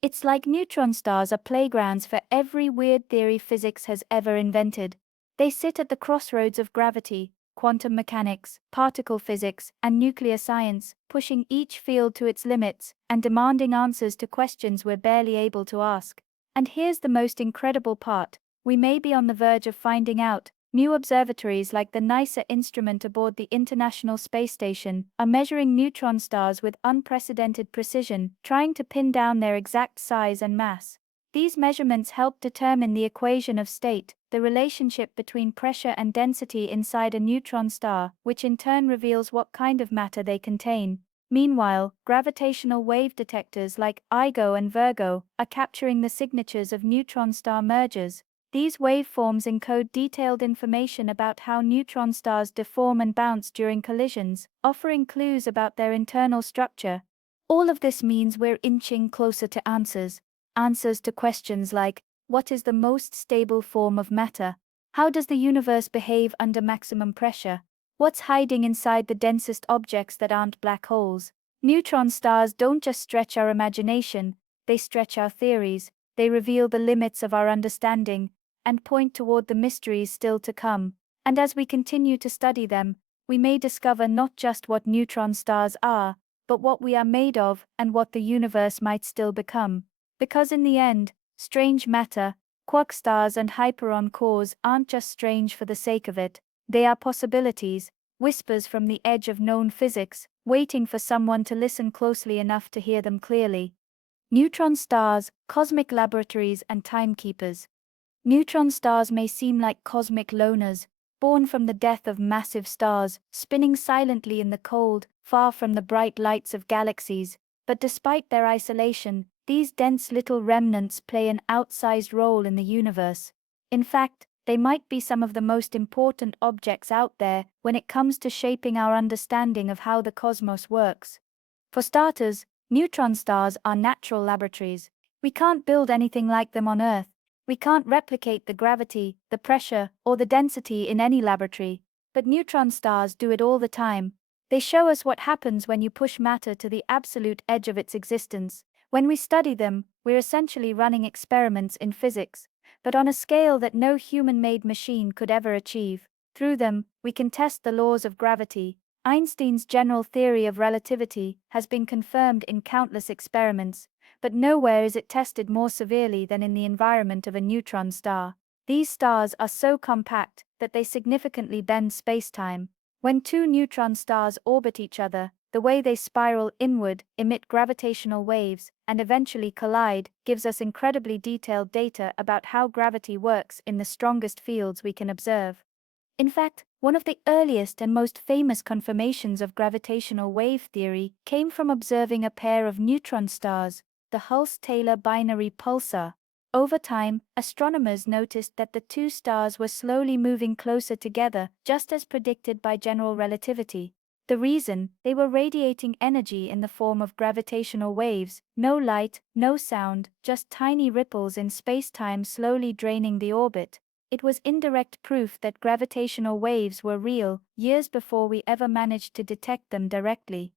It's like neutron stars are playgrounds for every weird theory physics has ever invented. They sit at the crossroads of gravity, quantum mechanics, particle physics, and nuclear science, pushing each field to its limits and demanding answers to questions we're barely able to ask. And here's the most incredible part: we may be on the verge of finding out. New observatories like the NICA instrument aboard the International Space Station are measuring neutron stars with unprecedented precision, trying to pin down their exact size and mass. These measurements help determine the equation of state, the relationship between pressure and density inside a neutron star, which in turn reveals what kind of matter they contain. Meanwhile, gravitational wave detectors like IGO and Virgo are capturing the signatures of neutron star mergers. These waveforms encode detailed information about how neutron stars deform and bounce during collisions, offering clues about their internal structure. All of this means we're inching closer to answers. Answers to questions like, what is the most stable form of matter? How does the universe behave under maximum pressure? What's hiding inside the densest objects that aren't black holes? Neutron stars don't just stretch our imagination, they stretch our theories, they reveal the limits of our understanding, and point toward the mysteries still to come. And as we continue to study them, we may discover not just what neutron stars are, but what we are made of and what the universe might still become. Because in the end, strange matter, quark stars and hyperon cores aren't just strange for the sake of it, they are possibilities, whispers from the edge of known physics, waiting for someone to listen closely enough to hear them clearly. Neutron stars, cosmic laboratories, and timekeepers. Neutron stars may seem like cosmic loners, born from the death of massive stars, spinning silently in the cold, far from the bright lights of galaxies, but despite their isolation, these dense little remnants play an outsized role in the universe. In fact, they might be some of the most important objects out there when it comes to shaping our understanding of how the cosmos works. For starters, neutron stars are natural laboratories. We can't build anything like them on Earth. We can't replicate the gravity, the pressure, or the density in any laboratory, but neutron stars do it all the time. They show us what happens when you push matter to the absolute edge of its existence. When we study them, we're essentially running experiments in physics, but on a scale that no human-made machine could ever achieve. Through them, we can test the laws of gravity. Einstein's general theory of relativity has been confirmed in countless experiments, but nowhere is it tested more severely than in the environment of a neutron star. These stars are so compact that they significantly bend spacetime. When two neutron stars orbit each other, the way they spiral inward, emit gravitational waves, and eventually collide gives us incredibly detailed data about how gravity works in the strongest fields we can observe. In fact, one of the earliest and most famous confirmations of gravitational wave theory came from observing a pair of neutron stars, the Hulse-Taylor binary pulsar. Over time, astronomers noticed that the two stars were slowly moving closer together, just as predicted by general relativity. The reason: they were radiating energy in the form of gravitational waves, no light, no sound, just tiny ripples in space-time slowly draining the orbit. It was indirect proof that gravitational waves were real, years before we ever managed to detect them directly.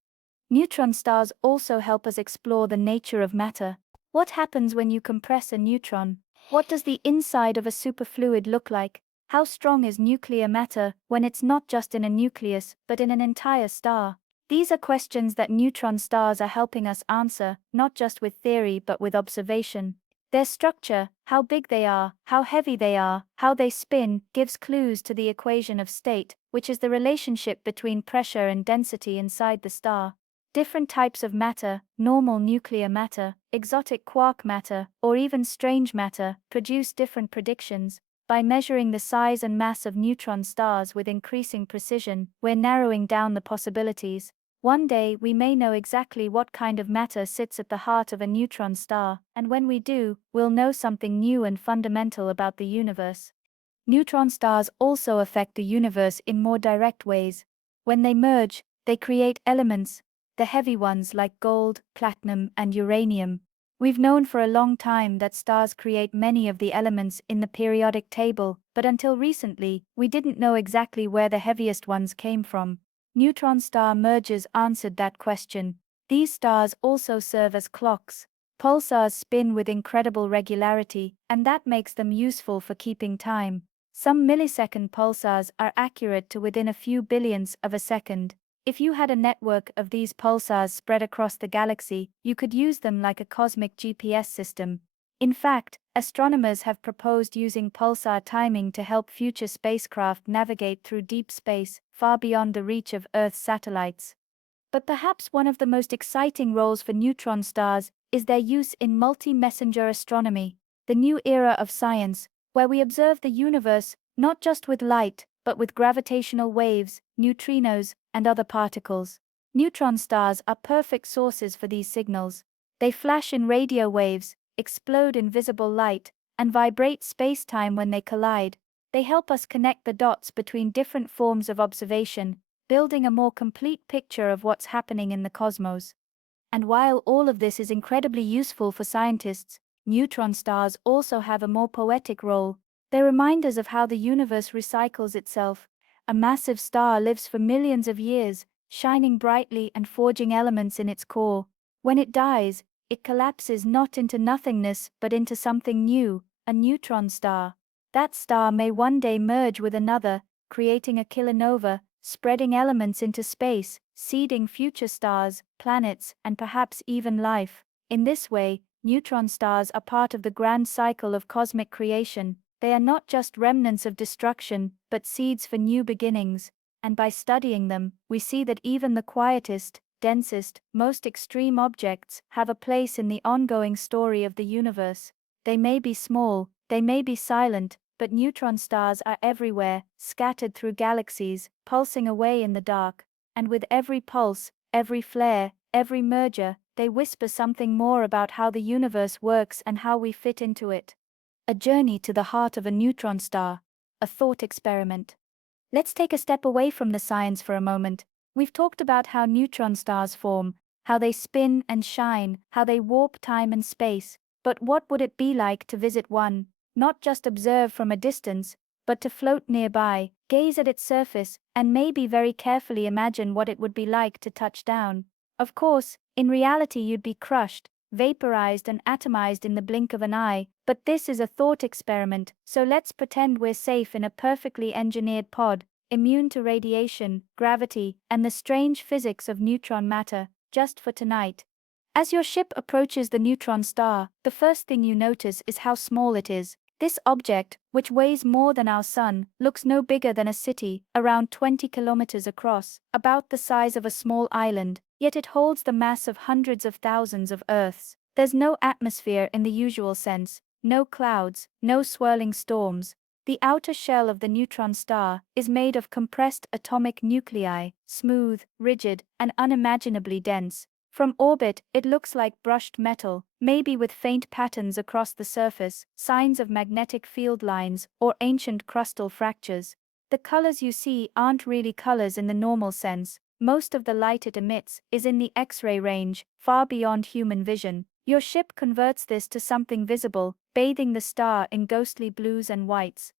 Neutron stars also help us explore the nature of matter. What happens when you compress a neutron? What does the inside of a superfluid look like? How strong is nuclear matter when it's not just in a nucleus, but in an entire star? These are questions that neutron stars are helping us answer, not just with theory but with observation. Their structure, how big they are, how heavy they are, how they spin, gives clues to the equation of state, which is the relationship between pressure and density inside the star. Different types of matter, normal nuclear matter, exotic quark matter, or even strange matter, produce different predictions. By measuring the size and mass of neutron stars with increasing precision, we're narrowing down the possibilities. One day we may know exactly what kind of matter sits at the heart of a neutron star, and when we do, we'll know something new and fundamental about the universe. Neutron stars also affect the universe in more direct ways. When they merge, they create elements, the heavy ones like gold, platinum, and uranium. We've known for a long time that stars create many of the elements in the periodic table, but until recently, we didn't know exactly where the heaviest ones came from. Neutron star mergers answered that question. These stars also serve as clocks. Pulsars spin with incredible regularity, and that makes them useful for keeping time. Some millisecond pulsars are accurate to within a few billionths of a second. If you had a network of these pulsars spread across the galaxy, you could use them like a cosmic GPS system. In fact, astronomers have proposed using pulsar timing to help future spacecraft navigate through deep space, far beyond the reach of Earth's satellites. But perhaps one of the most exciting roles for neutron stars is their use in multi-messenger astronomy, the new era of science, where we observe the universe not just with light, but with gravitational waves, neutrinos, and other particles. Neutron stars are perfect sources for these signals. They flash in radio waves, explode in visible light, and vibrate space-time when they collide. They help us connect the dots between different forms of observation, building a more complete picture of what's happening in the cosmos. And while all of this is incredibly useful for scientists, neutron stars also have a more poetic role. They're reminders of how the universe recycles itself. A massive star lives for millions of years, shining brightly and forging elements in its core. When it dies, it collapses not into nothingness but into something new, a neutron star. That star may one day merge with another, creating a kilonova, spreading elements into space, seeding future stars, planets, and perhaps even life. In this way, neutron stars are part of the grand cycle of cosmic creation. They are not just remnants of destruction, but seeds for new beginnings. And by studying them, we see that even the quietest, densest, most extreme objects have a place in the ongoing story of the universe. They may be small, they may be silent, but neutron stars are everywhere, scattered through galaxies, pulsing away in the dark. And with every pulse, every flare, every merger, they whisper something more about how the universe works and how we fit into it. A journey to the heart of a neutron star, a thought experiment. Let's take a step away from the science for a moment. We've talked about how neutron stars form, how they spin and shine, how they warp time and space. But what would it be like to visit one? Not just observe from a distance, but to float nearby, gaze at its surface, and maybe very carefully imagine what it would be like to touch down. Of course, in reality you'd be crushed, vaporized and atomized in the blink of an eye, but this is a thought experiment, so let's pretend we're safe in a perfectly engineered pod, immune to radiation, gravity, and the strange physics of neutron matter, just for tonight. As your ship approaches the neutron star, the first thing you notice is how small it is. This object, which weighs more than our sun, looks no bigger than a city, around 20 kilometers across, about the size of a small island, yet it holds the mass of hundreds of thousands of Earths. There's no atmosphere in the usual sense, no clouds, no swirling storms. The outer shell of the neutron star is made of compressed atomic nuclei, smooth, rigid, and unimaginably dense. From orbit, it looks like brushed metal, maybe with faint patterns across the surface, signs of magnetic field lines or ancient crustal fractures. The colors you see aren't really colors in the normal sense. Most of the light it emits is in the X-ray range, far beyond human vision. Your ship converts this to something visible, bathing the star in ghostly blues and whites.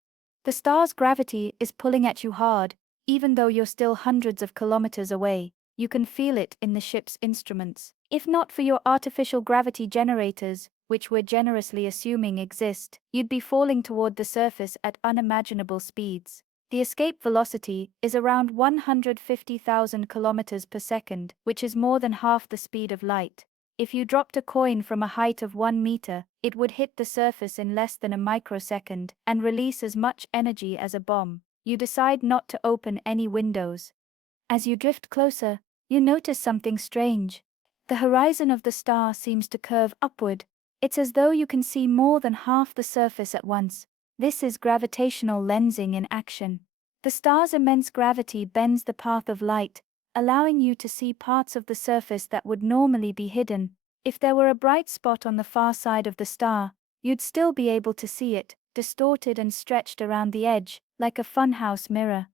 The star's gravity is pulling at you hard, even though you're still hundreds of kilometers away. You can feel it in the ship's instruments. If not for your artificial gravity generators, which we're generously assuming exist, you'd be falling toward the surface at unimaginable speeds. The escape velocity is around 150,000 kilometers per second, which is more than half the speed of light. If you dropped a coin from a height of 1 meter, it would hit the surface in less than a microsecond and release as much energy as a bomb. You decide not to open any windows. As you drift closer, you notice something strange. The horizon of the star seems to curve upward. It's as though you can see more than half the surface at once. This is gravitational lensing in action. The star's immense gravity bends the path of light, allowing you to see parts of the surface that would normally be hidden. If there were a bright spot on the far side of the star, you'd still be able to see it, distorted and stretched around the edge, like a funhouse mirror.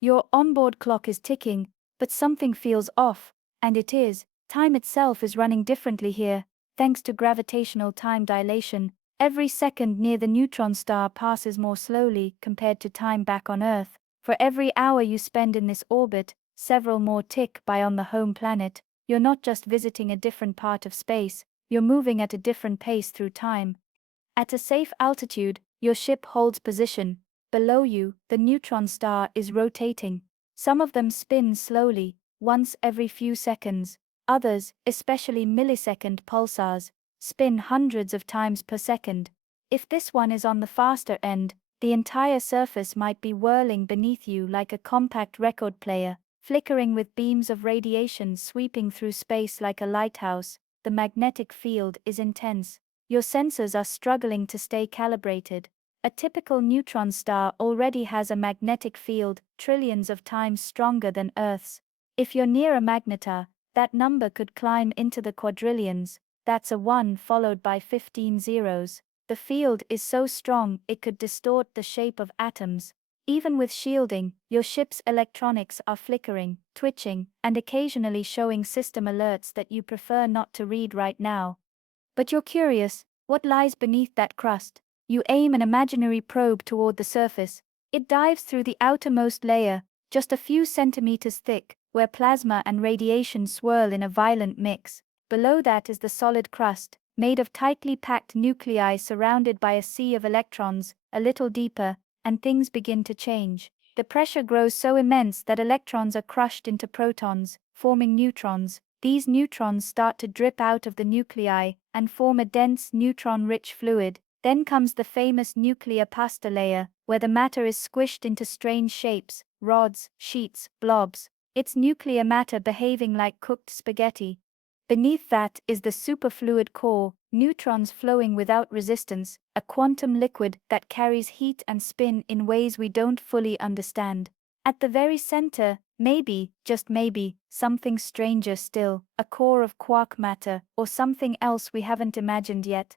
Your onboard clock is ticking, but something feels off, and it is. Time itself is running differently here, thanks to gravitational time dilation. Every second near the neutron star passes more slowly compared to time back on Earth. For every hour you spend in this orbit, several more tick by on the home planet. You're not just visiting a different part of space, you're moving at a different pace through time. At a safe altitude, your ship holds position. Below you, the neutron star is rotating. Some of them spin slowly, once every few seconds. Others, especially millisecond pulsars, spin hundreds of times per second. If this one is on the faster end, the entire surface might be whirling beneath you like a compact record player, flickering with beams of radiation sweeping through space like a lighthouse. The magnetic field is intense. Your sensors are struggling to stay calibrated. A typical neutron star already has a magnetic field trillions of times stronger than Earth's. If you're near a magnetar, that number could climb into the quadrillions. That's a 1 followed by 15 zeros. The field is so strong it could distort the shape of atoms. Even with shielding, your ship's electronics are flickering, twitching, and occasionally showing system alerts that you prefer not to read right now. But you're curious, what lies beneath that crust? You aim an imaginary probe toward the surface. It dives through the outermost layer, just a few centimeters thick, where plasma and radiation swirl in a violent mix. Below that is the solid crust, made of tightly packed nuclei surrounded by a sea of electrons. A little deeper, and things begin to change. The pressure grows so immense that electrons are crushed into protons, forming neutrons. These neutrons start to drip out of the nuclei and form a dense neutron-rich fluid. Then comes the famous nuclear pasta layer, where the matter is squished into strange shapes, rods, sheets, blobs. It's nuclear matter behaving like cooked spaghetti. Beneath that is the superfluid core, neutrons flowing without resistance, a quantum liquid that carries heat and spin in ways we don't fully understand. At the very center, maybe, just maybe, something stranger still, a core of quark matter, or something else we haven't imagined yet.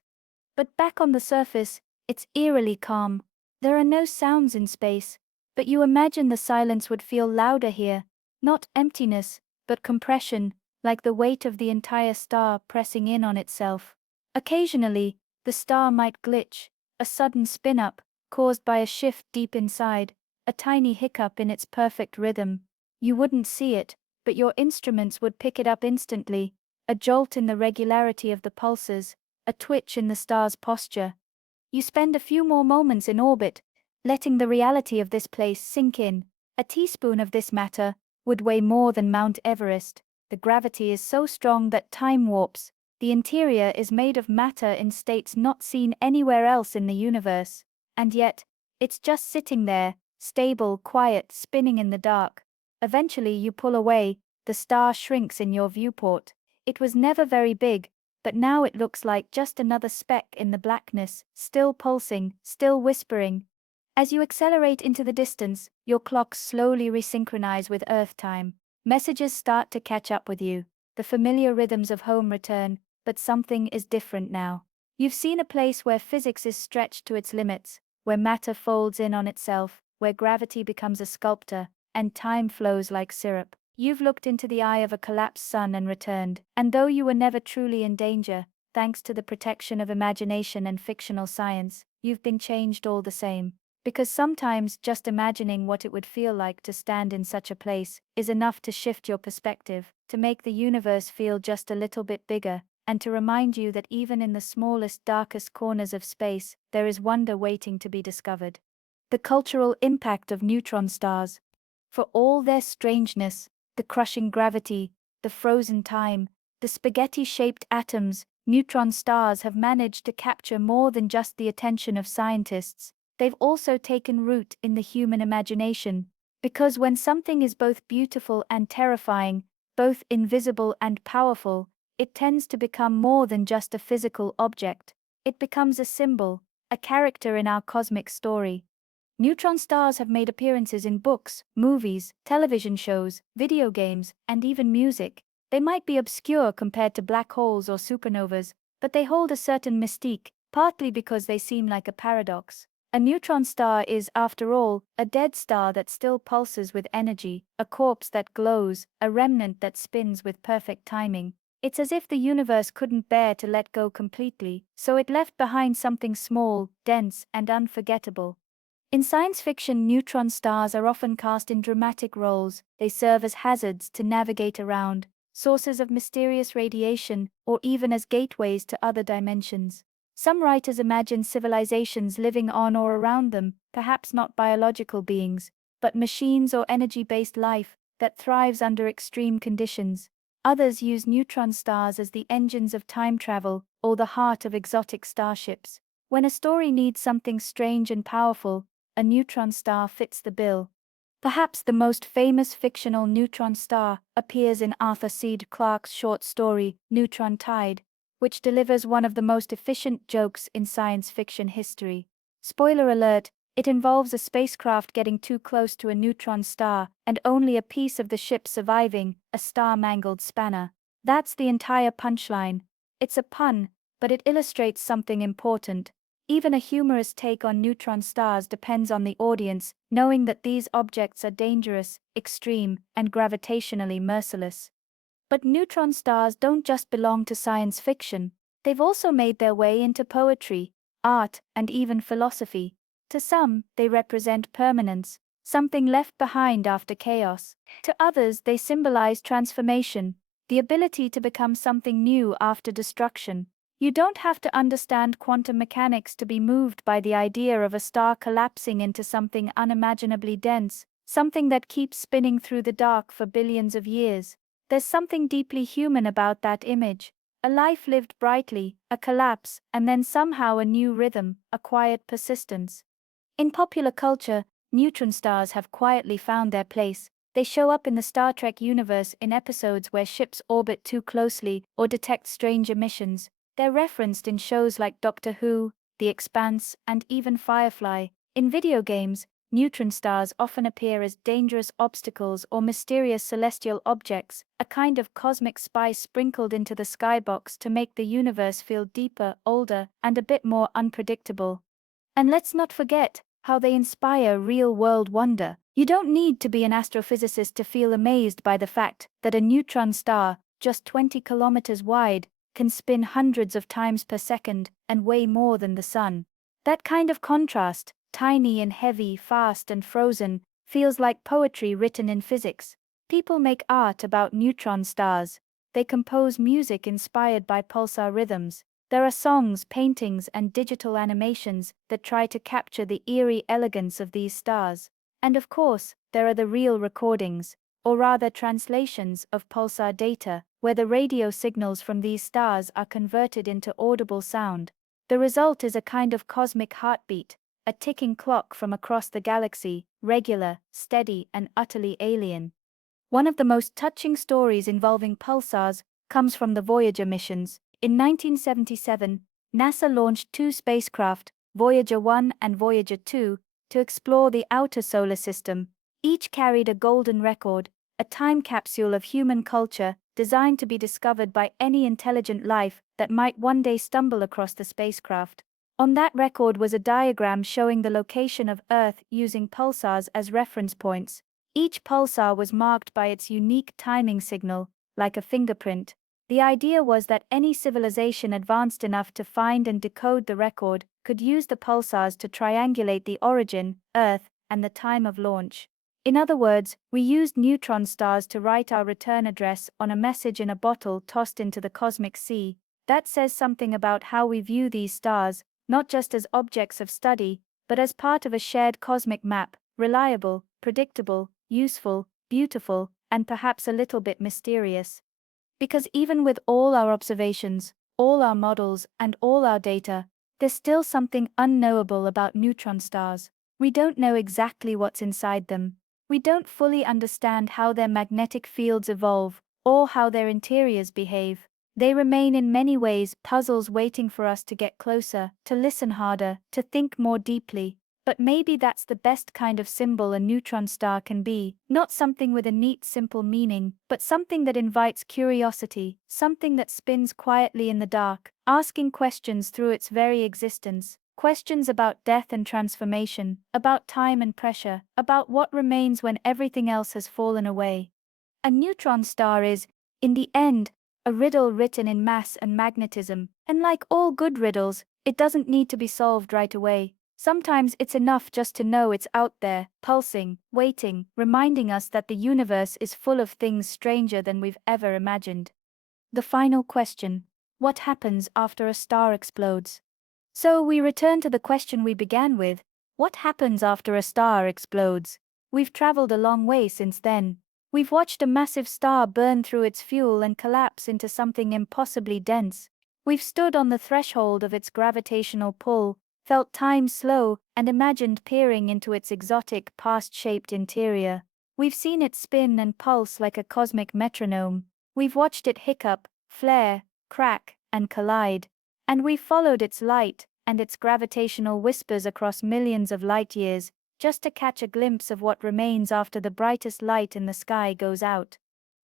But back on the surface, it's eerily calm. There are no sounds in space, but you imagine the silence would feel louder here. Not emptiness, but compression, like the weight of the entire star pressing in on itself. Occasionally, the star might glitch, a sudden spin-up, caused by a shift deep inside, a tiny hiccup in its perfect rhythm. You wouldn't see it, but your instruments would pick it up instantly, a jolt in the regularity of the pulses, a twitch in the star's posture. You spend a few more moments in orbit, letting the reality of this place sink in. A teaspoon of this matter would weigh more than Mount Everest. The gravity is so strong that time warps. The interior is made of matter in states not seen anywhere else in the universe. And yet, it's just sitting there, stable, quiet, spinning in the dark. Eventually you pull away, the star shrinks in your viewport. It was never very big, but now it looks like just another speck in the blackness, still pulsing, still whispering. As you accelerate into the distance, your clocks slowly resynchronize with Earth time. Messages start to catch up with you. The familiar rhythms of home return, but something is different now. You've seen a place where physics is stretched to its limits, where matter folds in on itself, where gravity becomes a sculptor, and time flows like syrup. You've looked into the eye of a collapsed sun and returned, and though you were never truly in danger, thanks to the protection of imagination and fictional science, you've been changed all the same. Because sometimes just imagining what it would feel like to stand in such a place is enough to shift your perspective, to make the universe feel just a little bit bigger, and to remind you that even in the smallest, darkest corners of space, there is wonder waiting to be discovered. The cultural impact of neutron stars. For all their strangeness, the crushing gravity, the frozen time, the spaghetti-shaped atoms, neutron stars have managed to capture more than just the attention of scientists. They've also taken root in the human imagination. Because when something is both beautiful and terrifying, both invisible and powerful, it tends to become more than just a physical object. It becomes a symbol, a character in our cosmic story. Neutron stars have made appearances in books, movies, television shows, video games, and even music. They might be obscure compared to black holes or supernovas, but they hold a certain mystique, partly because they seem like a paradox. A neutron star is, after all, a dead star that still pulses with energy, a corpse that glows, a remnant that spins with perfect timing. It's as if the universe couldn't bear to let go completely, so it left behind something small, dense, and unforgettable. In science fiction, neutron stars are often cast in dramatic roles. They serve as hazards to navigate around, sources of mysterious radiation, or even as gateways to other dimensions. Some writers imagine civilizations living on or around them, perhaps not biological beings, but machines or energy-based life that thrives under extreme conditions. Others use neutron stars as the engines of time travel or the heart of exotic starships. When a story needs something strange and powerful, a neutron star fits the bill. Perhaps the most famous fictional neutron star appears in Arthur C. Clarke's short story, Neutron Tide, which delivers one of the most efficient jokes in science fiction history. Spoiler alert, it involves a spacecraft getting too close to a neutron star and only a piece of the ship surviving, a star-mangled spanner. That's the entire punchline. It's a pun, but it illustrates something important. Even a humorous take on neutron stars depends on the audience, knowing that these objects are dangerous, extreme, and gravitationally merciless. But neutron stars don't just belong to science fiction. They've also made their way into poetry, art, and even philosophy. To some, they represent permanence, something left behind after chaos. To others, they symbolize transformation, the ability to become something new after destruction. You don't have to understand quantum mechanics to be moved by the idea of a star collapsing into something unimaginably dense, something that keeps spinning through the dark for billions of years. There's something deeply human about that image. A life lived brightly, a collapse, and then somehow a new rhythm, a quiet persistence. In popular culture, neutron stars have quietly found their place. They show up in the Star Trek universe in episodes where ships orbit too closely or detect strange emissions. They're referenced in shows like Doctor Who, The Expanse, and even Firefly. In video games, neutron stars often appear as dangerous obstacles or mysterious celestial objects, a kind of cosmic spice sprinkled into the skybox to make the universe feel deeper, older, and a bit more unpredictable. And let's not forget how they inspire real-world wonder. You don't need to be an astrophysicist to feel amazed by the fact that a neutron star, just 20 kilometers wide, can spin hundreds of times per second and weigh more than the sun. That kind of contrast, tiny and heavy, fast and frozen, feels like poetry written in physics. People make art about neutron stars. They compose music inspired by pulsar rhythms. There are songs, paintings, and digital animations that try to capture the eerie elegance of these stars. And of course, there are the real recordings, or rather translations, of pulsar data, where the radio signals from these stars are converted into audible sound. The result is a kind of cosmic heartbeat, a ticking clock from across the galaxy, regular, steady, and utterly alien. One of the most touching stories involving pulsars comes from the Voyager missions. In 1977, NASA launched two spacecraft, Voyager 1 and Voyager 2, to explore the outer solar system. Each carried a golden record, a time capsule of human culture designed to be discovered by any intelligent life that might one day stumble across the spacecraft. On that record was a diagram showing the location of Earth using pulsars as reference points. Each pulsar was marked by its unique timing signal, like a fingerprint. The idea was that any civilization advanced enough to find and decode the record could use the pulsars to triangulate the origin, Earth, and the time of launch. In other words, we used neutron stars to write our return address on a message in a bottle tossed into the cosmic sea. That says something about how we view these stars, not just as objects of study, but as part of a shared cosmic map, reliable, predictable, useful, beautiful, and perhaps a little bit mysterious. Because even with all our observations, all our models, and all our data, there's still something unknowable about neutron stars. We don't know exactly what's inside them. We don't fully understand how their magnetic fields evolve, or how their interiors behave. They remain in many ways puzzles waiting for us to get closer, to listen harder, to think more deeply. But maybe that's the best kind of symbol a neutron star can be, not something with a neat simple meaning, but something that invites curiosity, something that spins quietly in the dark, asking questions through its very existence, questions about death and transformation, about time and pressure, about what remains when everything else has fallen away. A neutron star is, in the end, a riddle written in mass and magnetism, and like all good riddles, it doesn't need to be solved right away. Sometimes it's enough just to know it's out there, pulsing, waiting, reminding us that the universe is full of things stranger than we've ever imagined. The final question: what happens after a star explodes? So we return to the question we began with: what happens after a star explodes? We've traveled a long way since then. We've watched a massive star burn through its fuel and collapse into something impossibly dense. We've stood on the threshold of its gravitational pull, felt time slow, and imagined peering into its exotic, past-shaped interior. We've seen it spin and pulse like a cosmic metronome. We've watched it hiccup, flare, crack, and collide. And we've followed its light and its gravitational whispers across millions of light years, just to catch a glimpse of what remains after the brightest light in the sky goes out.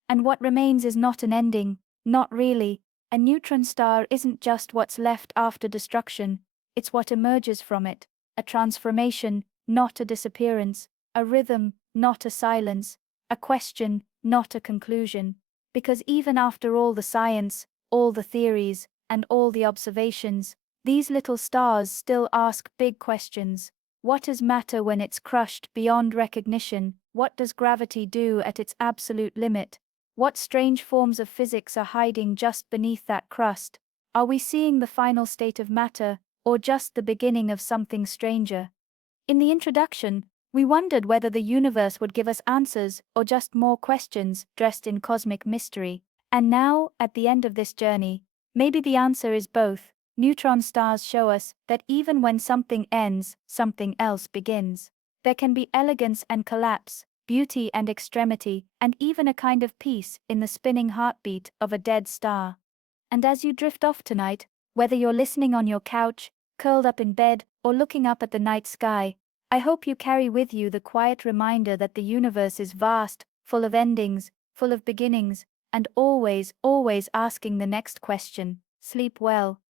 And what remains is not an ending, not really. A neutron star isn't just what's left after destruction, it's what emerges from it. A transformation, not a disappearance. A rhythm, not a silence. A question, not a conclusion. Because even after all the science, all the theories, and all the observations, these little stars still ask big questions. What does matter when it's crushed beyond recognition? What does gravity do at its absolute limit? What strange forms of physics are hiding just beneath that crust? Are we seeing the final state of matter, or just the beginning of something stranger? In the introduction, we wondered whether the universe would give us answers or just more questions dressed in cosmic mystery. And now, at the end of this journey, maybe the answer is both. Neutron stars show us that even when something ends, something else begins. There can be elegance and collapse, beauty and extremity, and even a kind of peace in the spinning heartbeat of a dead star. And as you drift off tonight, whether you're listening on your couch, curled up in bed, or looking up at the night sky, I hope you carry with you the quiet reminder that the universe is vast, full of endings, full of beginnings, and always, always asking the next question. Sleep well.